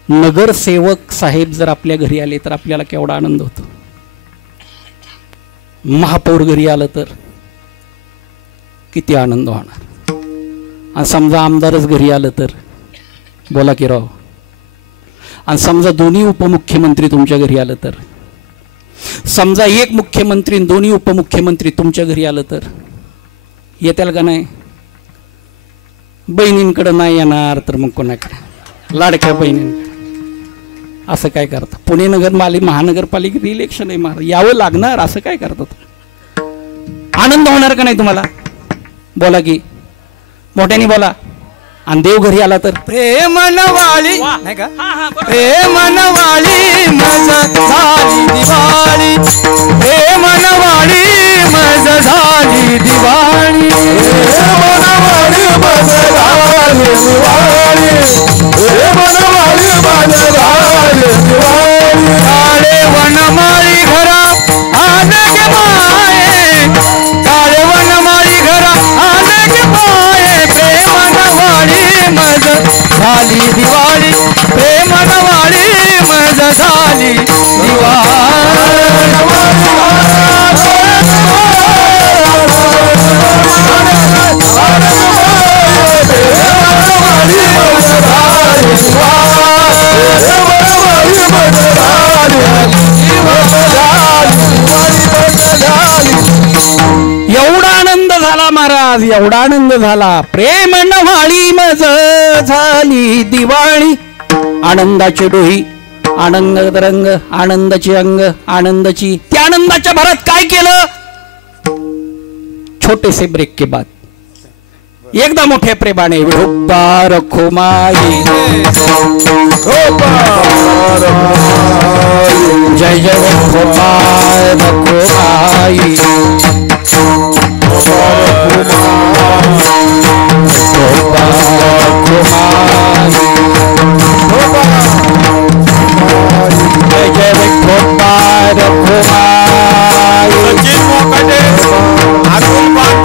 नगरसेवक साहेब जर आपल्या घरी आले तर आपल्याला केवढा आनंद होतो। महापौर घरी आलं तर किती आनंद होणार। आणि समजा आमदारच घरी आलं तर बोला की राव। आणि समजा दोन्ही उपमुख्यमंत्री तुमच्या घरी आलं तर, समजा एक मुख्यमंत्री दोन्ही उपमुख्यमंत्री तुमच्या घरी आलं तर येतील का नाही। बहिणींकडे नाही येणार तर मग कोणाकडे, लाडक्या बहिणींकडे। असं काय करतात। पुणे महानगरपालिकेत इलेक्शन आहे, मार यावं लागणार। असं काय करतात। आनंद होणार का नाही तुम्हाला। बोला की मोठ्याने बोला। आणि देव घरी आला तर प्रेमनवाळी नाही का, प्रेमनवाळी मज झाली दिवाळी, प्रेमनवाळी मज झाली दिवाळी, प्रेमनवाळी मज झाली दिवाळी, प्रेमनवाळी मज झाली दिवाळी। काळे वनमाळी घरा आले गे माये, काळे वनमाळी घरा आले गे माये, प्रेमनवाळी मज झाली दिवाळी, प्रेमनवाळी मज झाली दिवाळी। एवढा आनंद झाला महाराज, एवढा आनंद झाला। प्रेम नव्हाळी मज झाली दिवाळी। आनंदाची डोही, आनंद रंग, आनंदाची अंग, आनंदाची। त्या आनंदाच्या भरात काय केलं। छोटे से ब्रेक के बाद एकदा मोठ्या प्रेमाने विठोबा रखो माई, जय जय विठोबा रखो माई, जय जय विठोबा रखो माई, जय जय विठोबा रखो माई, जय जय विठोबा रखो माई, विठोबा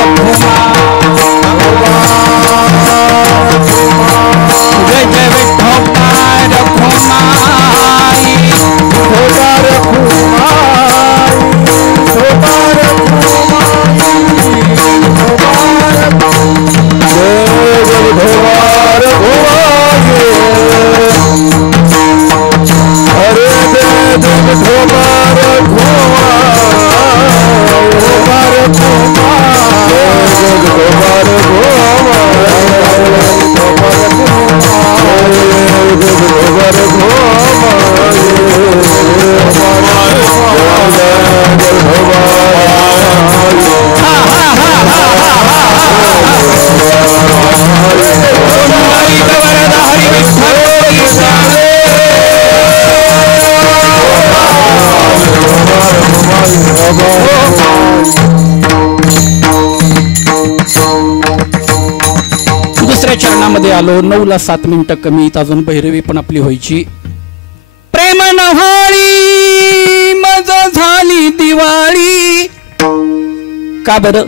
रखो माई, विठोबा रखो माई, विठोबा रखो, जय जय विठोबा रखो माई, हरे जय जय विठोबा रखो दुसऱ्या चरणामध्ये आलो। 9:07 कमी, अजून भैरवी पण आपली व्हायची। प्रेम नव्हाळी मज झाली दिवाळी। का बर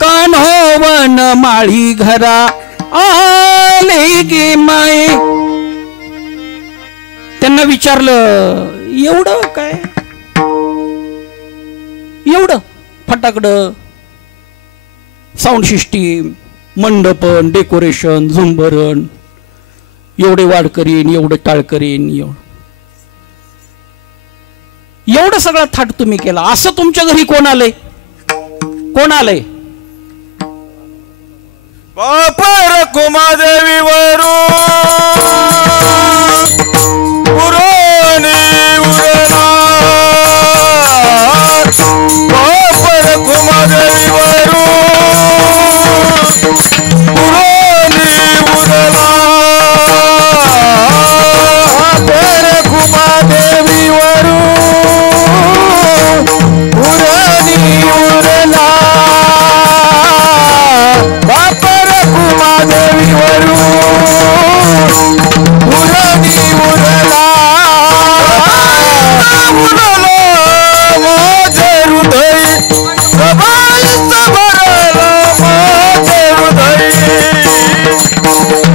कान्होवन माळी घरा आले गे माये। त्यांना विचारलं एवढं काय, एवढं फटाकडं, साऊंड सिस्टीम, मंडपन, डेकोरेशन, झुंबरण, एवढे वाढ करीन, एवढं टाळ करीन, एवढं एवढं सगळं थाट तुम्ही केला. असं तुमच्या घरी कोण आलंय? कोण आलंय? बापर कुमादेवी उरोनी उरला बापर कुमादेवी उरोनी उरला बापर कुमादेवी उरोनी उरला बापर कुमादेवी उरोनी उरला उरला माझे हृदय प्रभावित भरला माझे हृदय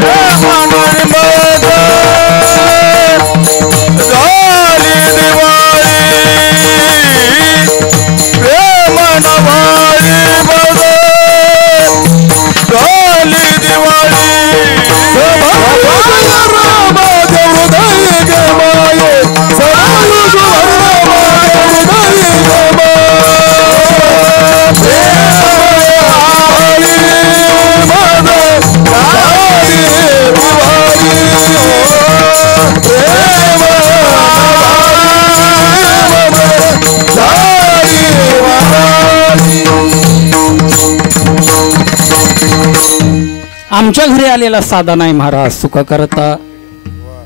प्रेमानंद झाली दिवाळी प्रेमानवाळी झाली दिवाळी आमच्या घरी आलेला साधा नाही महाराज. सुख करता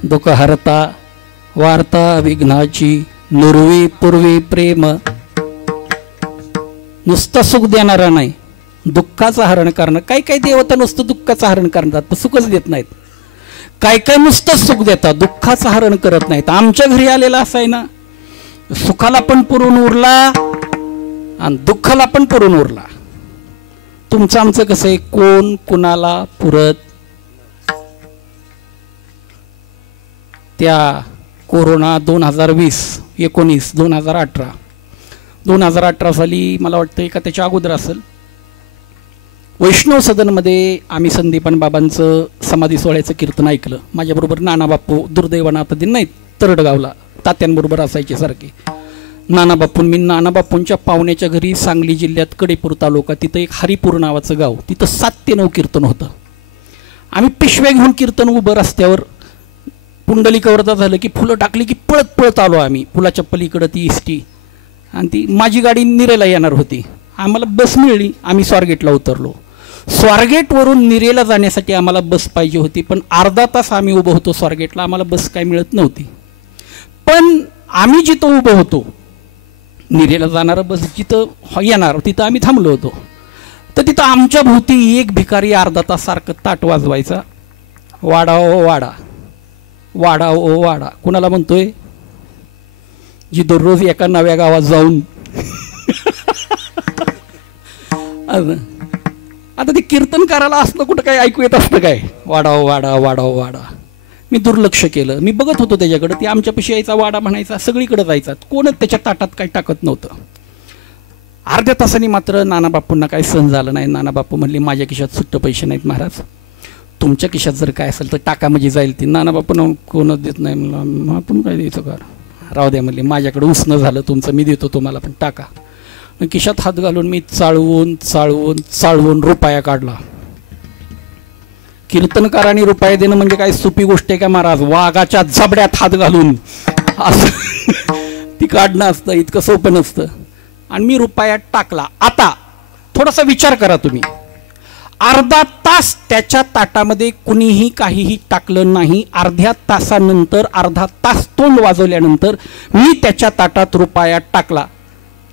दुःख हरता वार्ता विघ्नाची नुरवी पूर्वी प्रेम. नुसतं सुख देणारा नाही, दुःखाचं हरण करणं. काही काही देवता नुसतं दुःखाचं हरण करतात पण सुखच देत नाहीत. काय काय नुसतं सुख देतात, दुःखाचं हरण करत नाहीत. आमच्या घरी आलेला असं आहे ना, सुखाला पण पुरून उरला आणि दुःखाला पण पुरून उरला. तुमचं आमचं कसं आहे, कोण कुणाला पुरत. त्या कोरोना 2019 2018 साली मला वाटतं का त्याच्या अगोदर असेल, वैष्णव सदनमध्ये आम्ही संदीपान बाबांचं समाधी सोहळ्याचं कीर्तन ऐकलं. माझ्याबरोबर नाना बापू दुर्दैवानं आता दिन नाहीत, तरडगावला तात्यांबरोबर असायचे सारखे. नाना बापूंच्या पाहुण्याच्या घरी सांगली जिल्ह्यात कडेपूर तालुका, तिथं एक हरिपूर नावाचं गाव, तिथं 7 ते 9 कीर्तन होतं. आम्ही पिशव्या घेऊन कीर्तन उभं रस्त्यावर पुंडलिकावरदा झालं की फुलं टाकली की पळत पळत आलो आम्ही. पुलाच्या पलीकडं ती इष्टी आणि ती माझी गाडी निरेला येणार होती. आम्हाला बस मिळली, आम्ही स्वारगेटला उतरलो. स्वारगेटवरून निरेला जाण्यासाठी आम्हाला बस पाहिजे होती, पण अर्धा तास आम्ही उभं होतो स्वारगेटला, आम्हाला बस काय मिळत नव्हती. पण आम्ही जिथं उभं होतो, निरेला जाणारं बस जिथं येणार तिथं आम्ही थांबलो होतो. तर तिथं आमच्या भोवती एक भिकारी अर्धा तास सारखं ताट वाजवायचा, वाडा ओ वाडा, वाडा ओ वाडा. कुणाला म्हणतोय? जी दररोज एका नव्या गावात जाऊन आता ते कीर्तन करायला असलं कुठं काय ऐकू येत असतं काय? वाडा ओ वाडा, वाडा ओ वाडा. मी दुर्लक्ष केलं. मी बघत होतो त्याच्याकडे. ते आमच्यापाशी यायचा, वाडा म्हणायचा, सगळीकडे जायचा, कोणच त्याच्या ताटात काही टाकत नव्हतं. अर्ध्या तासांनी मात्र नाना बापूंना काही सहन झालं नाही. नाना बापू म्हणले, माझ्या खिशात सुट्ट पैसे नाहीत महाराज, तुमच्या खिशात जर काय असेल तर टाका म्हणजे जाईल. ती नाना बापूंना कोणच देत नाही. म्हणलं आपण काय द्यायचं का? राहू द्या म्हणले, माझ्याकडे उसणं झालं तुमचं, मी देतो तुम्हाला, पण टाका. मग खिशात हात घालून मी चाळवून चाळवून चाळवून रुपया काढला. कीर्तनकारांनी रुपये देणं म्हणजे काय सोपी गोष्ट आहे का महाराज? वाघाच्या जबड्यात हात घालून असं ती काढणं असतं, इतकं सोपं नसतं. आणि मी रुपयात टाकला. आता थोडासा विचार करा तुम्ही, अर्धा तास त्याच्या ताटामध्ये कुणीही काहीही टाकलं नाही. अर्ध्या तासानंतर, अर्धा तास तोंड वाजवल्यानंतर मी त्याच्या ताटात रुपया टाकला.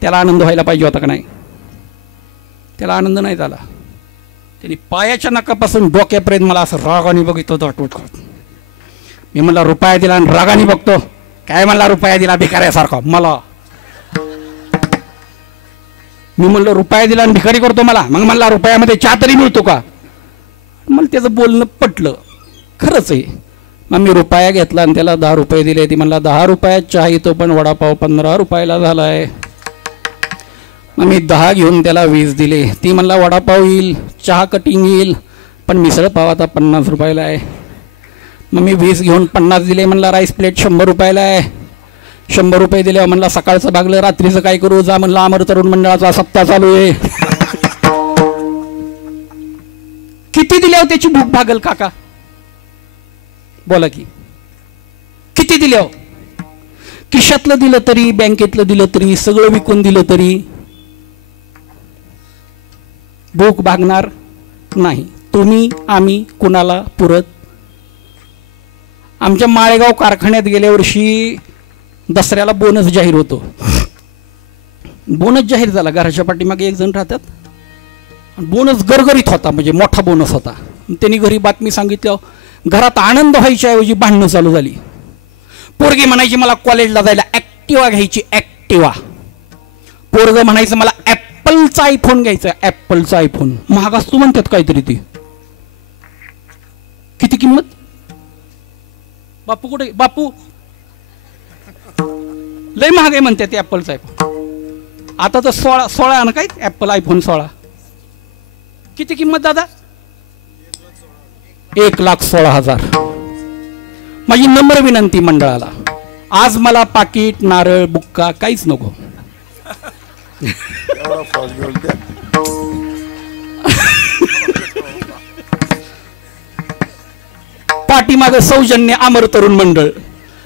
त्याला आनंद व्हायला पाहिजे होता का नाही? त्याला आनंद नाही झाला. त्यांनी पायाच्या नकापासून डोक्यापर्यंत मला असं रागाने बघितलं होतं. मी म्हणला रुपया दिला आणि रागाने बघतो. काय म्हणला रुपया दिला भिकाऱ्यासारखा मला? मी म्हणलं रुपया दिला आणि भिकारी करतो मला? मग म्हणला रुपयामध्ये चहा तरी मिळतो का? मला त्याचं बोलणं पटलं, खरंच आहे. मग मी रुपया घेतला आणि त्याला 10 रुपये दिले. ती म्हणला 10 रुपयात चहा येतो, पण वडापाव 15 रुपयाला झाला आहे. मग मी 10 घेऊन त्याला 20 दिले. ती म्हणला वडापाव येईल, चहा कटिंग येईल, पण मिसळ पाव आता 50 रुपयाला आहे. मग मी 20 घेऊन 50 दिले. म्हणला राईस प्लेट 100 रुपयाला आहे. 100 रुपये दिले. म्हणला सकाळचं भागलं, रात्रीचं काय करू, जा म्हणलं अमर तरुण मंडळाचा सप्ताह चालू आहे. किती दिल्यावर त्याची भूक भागल काका? बोला की किती दिल्यावर? खिशातलं दिलं तरी, बँकेतलं दिलं तरी, सगळं विकून दिलं तरी भूक भागणार नाही. तुम्ही आम्ही कुणाला पुरत. आमच्या माळेगाव कारखान्यात गेल्या वर्षी दसऱ्याला बोनस जाहीर होतो. बोनस जाहीर झाला. घराच्या पाठीमागे एक जण राहतात. बोनस गरगरीत होता, म्हणजे मोठा बोनस होता. त्यांनी घरी बातमी सांगितलं. घरात आनंद व्हायच्या ऐवजी भांडणं चालू झाली. पोरगी म्हणायची मला कॉलेजला जायला ऍक्टिवा घ्यायची, ऍक्टिवा. पोरग म्हणायचं मला ऍपलचा आयफोन घ्यायचा, ऍपलचा आयफोन. महाग असतो म्हणतात काहीतरी. ती किती किंमत? बापू कुठे? बापू लय महाग आहे म्हणतात ते ऍपलचा आयफोन. आता तर 16 ना काय ऍपल आयफोन 16. किती किंमत दादा? 1,16,000. माझी नम्र विनंती मंडळाला, आज मला पाकिट, नारळ, बुक्का काहीच नको. पाठीमाग सौजन्य अमर तरुण मंडळ,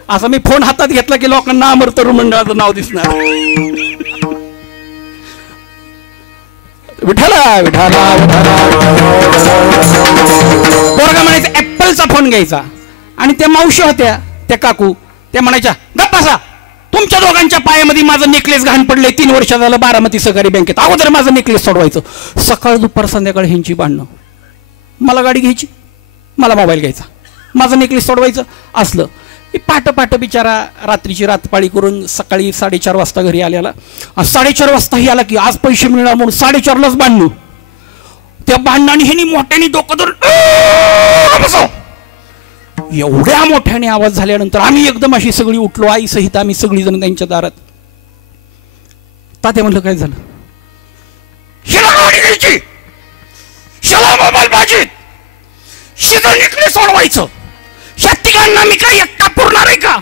असं मी फोन हातात घेतला की लोकांना अमर तरुण मंडळाचं नाव दिसणार. विठाला विठाला पोरगा म्हणायचा ऍपलचा फोन घ्यायचा. आणि त्या मावशी होत्या, त्या काकू, त्या म्हणायच्या गप्पासा, तुमच्या दोघांच्या पायामध्ये माझं नेकलेस घाण पडलंय. 3 वर्ष झालं बारामती सहकारी बँकेत. अगोदर माझं नेकलेस सोडवायचं. सकाळ दुपार संध्याकाळ ह्यांची भांडणं. मला गाडी घ्यायची, मला मोबाईल घ्यायचा, माझं नेकलेस सोडवायचं असलं. पाठ बिचारा रात्रीची रातपाळी करून सकाळी 4:30 वाजता घरी आल्याला. 4:30 वाजताही आला की आज पैसे मिळणार म्हणून 4:30लाच भांडणं. त्या भांडणाने ह्यांनी मोठ्याने डोकं धरून एवढ्या मोठ्याने आवाज झाल्यानंतर आम्ही एकदम अशी सगळी उठलो, आई सहित आम्ही सगळी जण त्यांच्या दारात. तात्या म्हणलं काय झालं? हिला गाडी घ्यायची, शिला मोबाईल भाजीत, शिदा नेकलेस सोडवायचं. ह्या तिघांना मी काय एकटा पुरणार आहे का?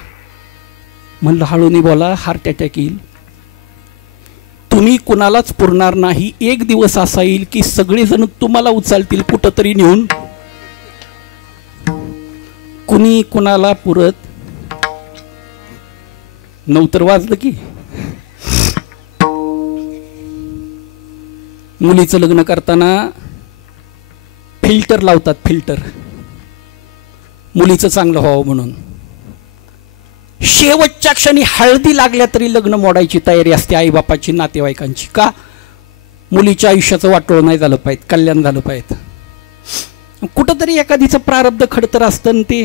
म्हणलं हळूनी बोला, हार्ट अटॅक येईल. तुम्ही कुणालाच पुरणार नाही. एक दिवस असा येईल की सगळेजण तुम्हाला उचलतील कुठंतरी नेऊन. कुणी कुणाला पुरत नव्हतं. वाजलं की मुलीचं लग्न करताना फिल्टर लावतात, फिल्टर, मुलीचं चांगलं व्हावं म्हणून. शेवटच्या क्षणी हळदी लागल्या तरी लग्न मोडायची तयारी असते आईबापाची, नातेवाईकांची. का? मुलीच्या आयुष्याचं वाटोळ नाही झालं पाहिजे, कल्याण झालं पाहिजे. कुठंतरी एखादीचं प्रारब्ध खडतर असतं. ते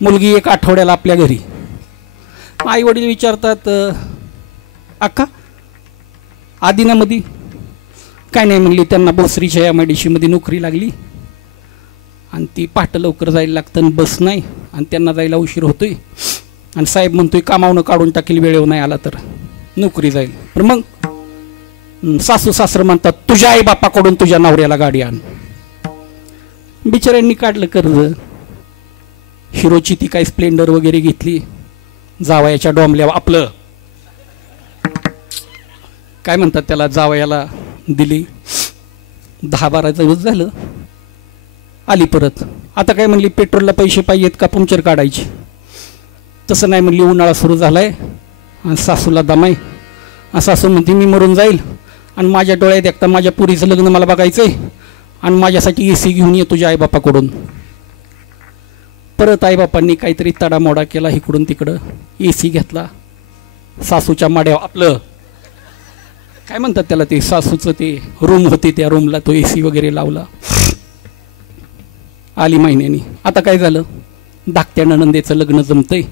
मुलगी 1 आठवड्याला आपल्या घरी. आई वडील विचारतात, अक्का आदिनामध्ये काय नाही म्हणली. त्यांना बोसरीच्या MIDC मध्ये नोकरी लागली आणि ती पहाटे लवकर जायला लागतं आणि बस नाही आणि त्यांना जायला उशीर होतोय. आणि साहेब म्हणतोय कामावनं काढून टाकील वेळेवर नाही आला तर नोकरी जाईल. पण मग सासू सासरं म्हणतात तुझ्या आई बापाकडून तुझ्या नवऱ्याला गाडी आण. बिचाऱ्यांनी काढलं कर्ज. हिरोची ती काय स्प्लेंडर वगैरे घेतली. जावयाच्या डोंबल्यावर आपलं काय म्हणतात त्याला, जावयाला दिली. 10-12 दिवस झालं आली परत. आता काय म्हणली पेट्रोलला पैसे पाहिजेत का पंक्चर काढायची. तसं नाही म्हणली, उन्हाळा सुरू झालाय आणि सासूला दमाय. सासू म्हणते मी मरून जाईल आणि माझ्या डोळ्यात एकटा माझ्या पुरीचं लग्न मला बघायचंय आणि माझ्यासाठी AC घेऊन ये तुझ्या आईबापाकडून. परत आईबापांनी काहीतरी तडामोडा केला, इकडून तिकडं AC घेतला. सासूच्या माड्यावर आपलं काय म्हणतात त्याला, ते सासूचं ते रूम होते त्या रूमला तो AC वगैरे लावला. आली महिन्यानी. आता काय झालं, धाकट्या नणंदेचं लग्न जमतंय.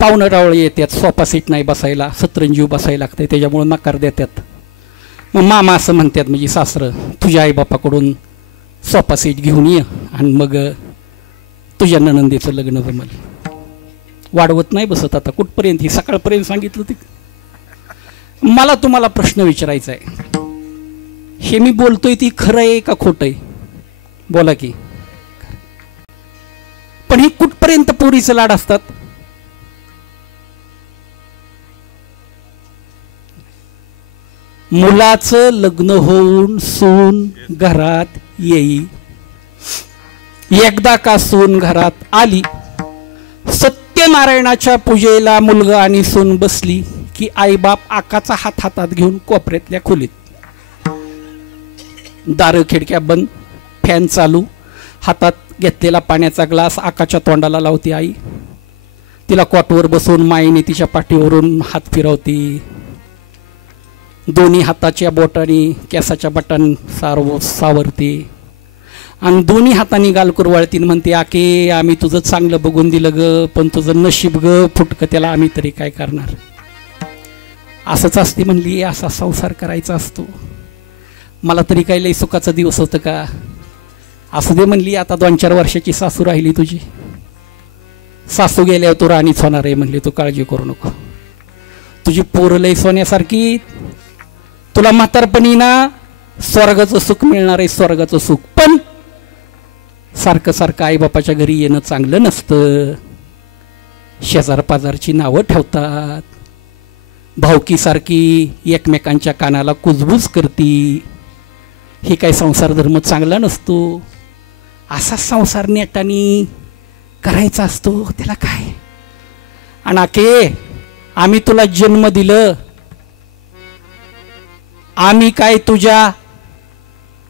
पाहुणं रावळे येतात, सोफा सीट नाही बसायला, सतरंजीव बसायला लागतंय, त्याच्यामुळे नकार देतात. मग मामा असं म्हणतात, म्हणजे सासरं, तुझ्या आईबापाकडून सोफा सीट घेऊन ये आणि मग तुझ्या नणंदेचं लग्न जमल. वाढवत नाही बसत. आता कुठपर्यंत ही सकाळपर्यंत सांगितलं ते. मला तुम्हाला प्रश्न विचारायचा आहे, हे मी बोलतोय ती खरं आहे का खोटं आहे? बोला की. पण ही कुठपर्यंत पोरीचं लाड असतात? मुलाचं लग्न होऊन सून घरात येई. एकदा का सून घरात आली, सत्यनारायणाच्या पूजेला मुलगा आणि सून बसली की आईबाप आकाचा हात हातात घेऊन कोपऱ्यातल्या खोलीत. दार खिडक्या बंद, फॅन चालू, हातात घेतलेला पाण्याचा ग्लास आकाच्या तोंडाला लावती आई. तिला कॉटवर बसून माईने तिच्या पाठीवरून हात फिरवती. दोन्ही हाताच्या बोटांनी केसाच्या बटन सावरते आणि दोन्ही हातांनी गाल कुरवाळतीन म्हणते, आके आम्ही तुझं चांगलं बघून दिलं ग, पण तुझं नशीब ग फुटकं, त्याला आम्ही तरी काय करणार. असंच असते म्हणली, असा संसार करायचा असतो. मला तरी काही लई सुखाचा दिवस होतं का. असं दे म्हणली, आता 2-4 वर्षाची सासू राहिली तुझी. सासू गेल्यावर तू राणीच होणार आहे म्हणली, तू काळजी करू नको. तुझी पोरं लई सोन्यासारखी, तुला म्हातारपणी ना स्वर्गाचं सुख मिळणार आहे, स्वर्गाचं सुख. पण सारखं सारखं आईबापाच्या घरी येणं चांगलं नसतं. शेजार पाजारची नावं ठेवतात, भावकीसारखी एकमेकांच्या कानाला कुजबूज करती. हे काय संसार धर्म चांगला नसतो. असा संसार नेटाने करायचा असतो, त्याला काय. आणि आके आम्ही तुला जन्म दिलं, आम्ही काय तुझ्या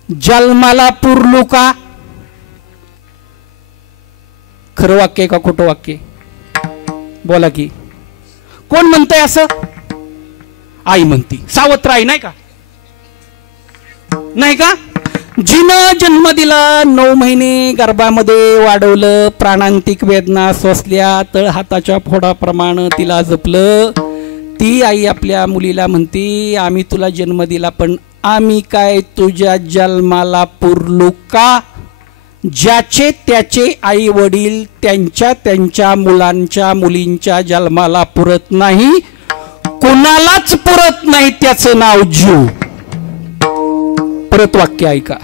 जन्माला पुरलो का. खरं वाक्य का खोटं वाक्य बोला की. कोण म्हणतंय असं. आई म्हणती, सावत्र आई नाही का, नाही का. जिनं जन्म दिला, 9 महिने गर्भामध्ये वाढवलं, प्राणांतिक वेदना सोसल्या, तळ हाताच्या फोडाप्रमाणे तिला जपलं. ती आई आपल्या मुलीला म्हणती, आम्ही तुला जन्म दिला, पण आम्ही काय तुझ्या जन्माला पुरलो का. ज्याचे त्याचे आई वडील त्यांच्या त्यांच्या मुलांच्या मुलींच्या जन्माला पुरत नाही, कोणालाच पुरत नाही, त्याचं नाव जीव. परत वाक्य ऐका,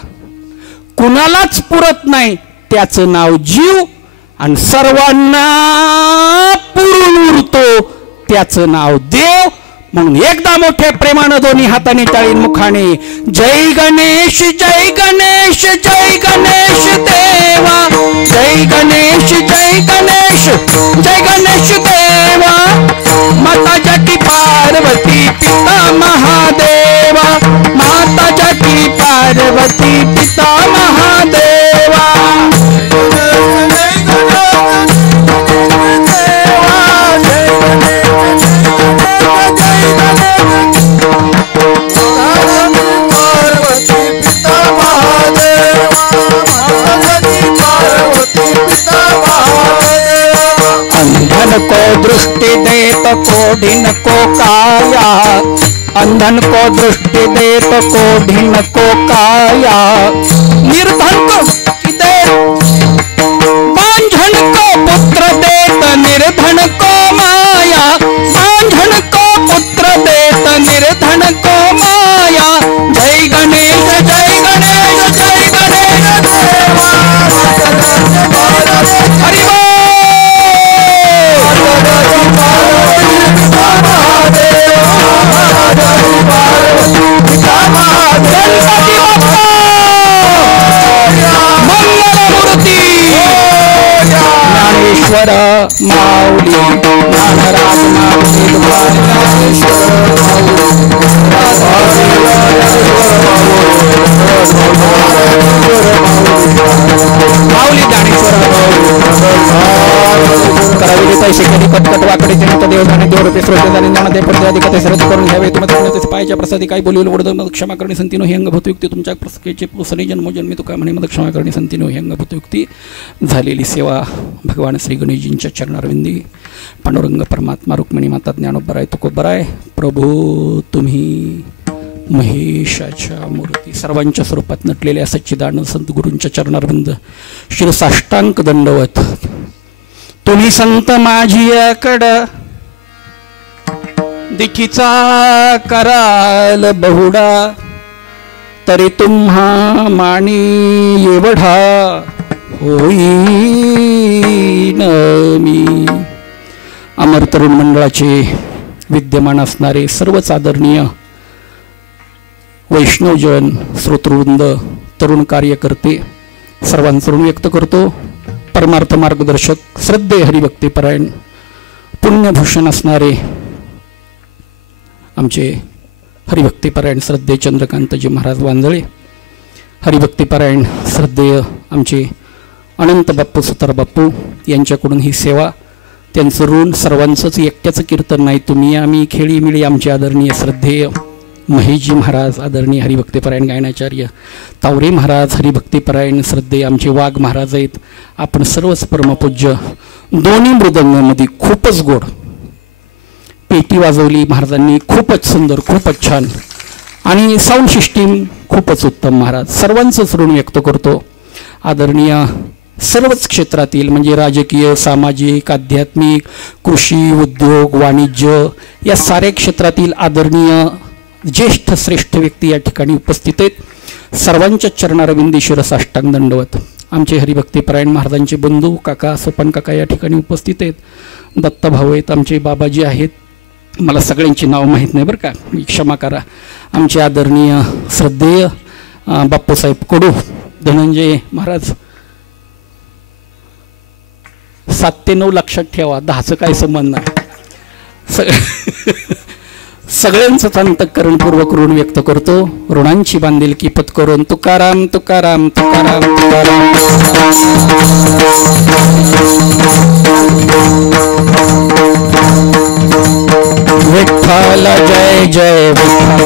कुणालाच पुरत नाही त्याचं नाव जीव, आणि सर्वांना पुरून उरतो त्याचं नाव देव. म्हणून एकदा मोठ्या प्रेमानं दोन्ही हाताने टाळीन मुखाने जय गणेश जय गणेश जय गणेश देवा, जय गणेश जय गणेश जय गणेश देवा. माता जगी पार्वती पिता महादेवा, माता जगी पार्वती पिता महादेवा. अंधन को दृष्टि देत कोढ़िन को काया, अंधन को दृष्टि देत कोढ़िन को काया. निर्धन को देत बांझन को पुत्र देत निर्धन को माया, बांझन को पुत्र देत निर्धन को माया. जय गणेश जय गणेश जय गणेश देवा. हरि बोल. मंगलमूर्ती ज्ञानेश्वर माऊली ज्ञानराज माऊली माऊली ज्ञानेश्वर करावी पैसे कधी कटकट वाकडे जनता देवजाने देवरूपे श्रोतेजाने ज्ञानदे पडदे अधिकते श्रद्ध करून घ्यावे. तुम्हाला पायाच्या प्रसादी काही बोलवलं वडद क्षमा करणे संतीनो ही अंगभूतयुक्ती. तुमच्या प्रसकेचे पुसणे जन्मोजन्मी तुका म्हणे मग क्षमा करणे संतीनो ही अंगभूतयुक्ती. झालेली सेवा भगवान श्री गणेशजींच्या चरणारविंदी. पांडुरंग परमात्मा रुक्मिणी माता ज्ञानोबराय तुकोबराय. प्रभू तुम्ही महेशाच्या मूर्ती सर्वांच्या स्वरूपात नटलेल्या सच्चिदानंद सद्गुरूंच्या चरणारविंद शिरसाष्टांक दंडवत. तुम्ही संत माझीकडे दिठीचा कराल बहुडा, तरी तुम्हा मानी एवढा होईन मी. अमर तरुण मंडळाचे विद्यमान असणारे सर्वच आदरणीय वैष्णवजन, श्रोतृवृंद, तरुण कार्यकर्ते सर्वांचं ऋण व्यक्त करतो. परमार्थ मार्गदर्शक, श्रद्धेय हरिभक्तीपरायण, पुण्यभूषण असणारे आमचे हरिभक्तीपरायण श्रद्धेय चंद्रकांतजी महाराज वांजळे, हरिभक्तीपरायण श्रद्धेय आमचे अनंत बाप्पू सुतार बाप्पू यांच्याकडून ही सेवा, त्यांचं ऋण सर्वांचंच, एकट्याचं कीर्तन नाही. तुम्ही आम्ही खेळीमिळी आमचे आदरणीय श्रद्धेय महेशजी महाराज, आदरणीय हरिभक्तीपरायण गायनाचार्य तावरे महाराज, हरिभक्तीपरायण श्रद्धेय आमचे वाघ महाराज आहेत. आपण सर्वच परमपूज्य. दोन्ही मृदंगामध्ये खूपच गोड पेटी वाजवली महाराजांनी, खूपच सुंदर, खूपच छान, आणि साऊंड सिस्टीम खूपच उत्तम. महाराज सर्वांचंच ऋण व्यक्त करतो. आदरणीय सर्वच क्षेत्रातील म्हणजे राजकीय, सामाजिक, आध्यात्मिक, कृषी, उद्योग, वाणिज्य या साऱ्या क्षेत्रातील आदरणीय ज्येष्ठ श्रेष्ठ व्यक्ती या ठिकाणी उपस्थित आहेत. सर्वांच्या चरणारविंदी शिरसाष्टांग दंडवत. आमचे हरिभक्तीपरायण महाराजांचे बंधू काका, सोपान काका या ठिकाणी उपस्थित आहेत. दत्तभाऊ आहेत, आमचे बाबाजी आहेत. मला सगळ्यांची नाव माहीत नाही बरं का, क्षमा करा. आमचे आदरणीय श्रद्धेय बाप्पूसाहेब कडू, धनंजय महाराज. 7 ते 9 लक्षात ठेवा, 10चं काय संबंध नाही. सगळ्यांचंच अंतःकरणपूर्वक ऋण व्यक्त करतो. ऋणांची बांधिलकी पत्करून तुकाराम तुकाराम तुकाराम तुकाराम. विठ्ठल जय जय विठ्ठल.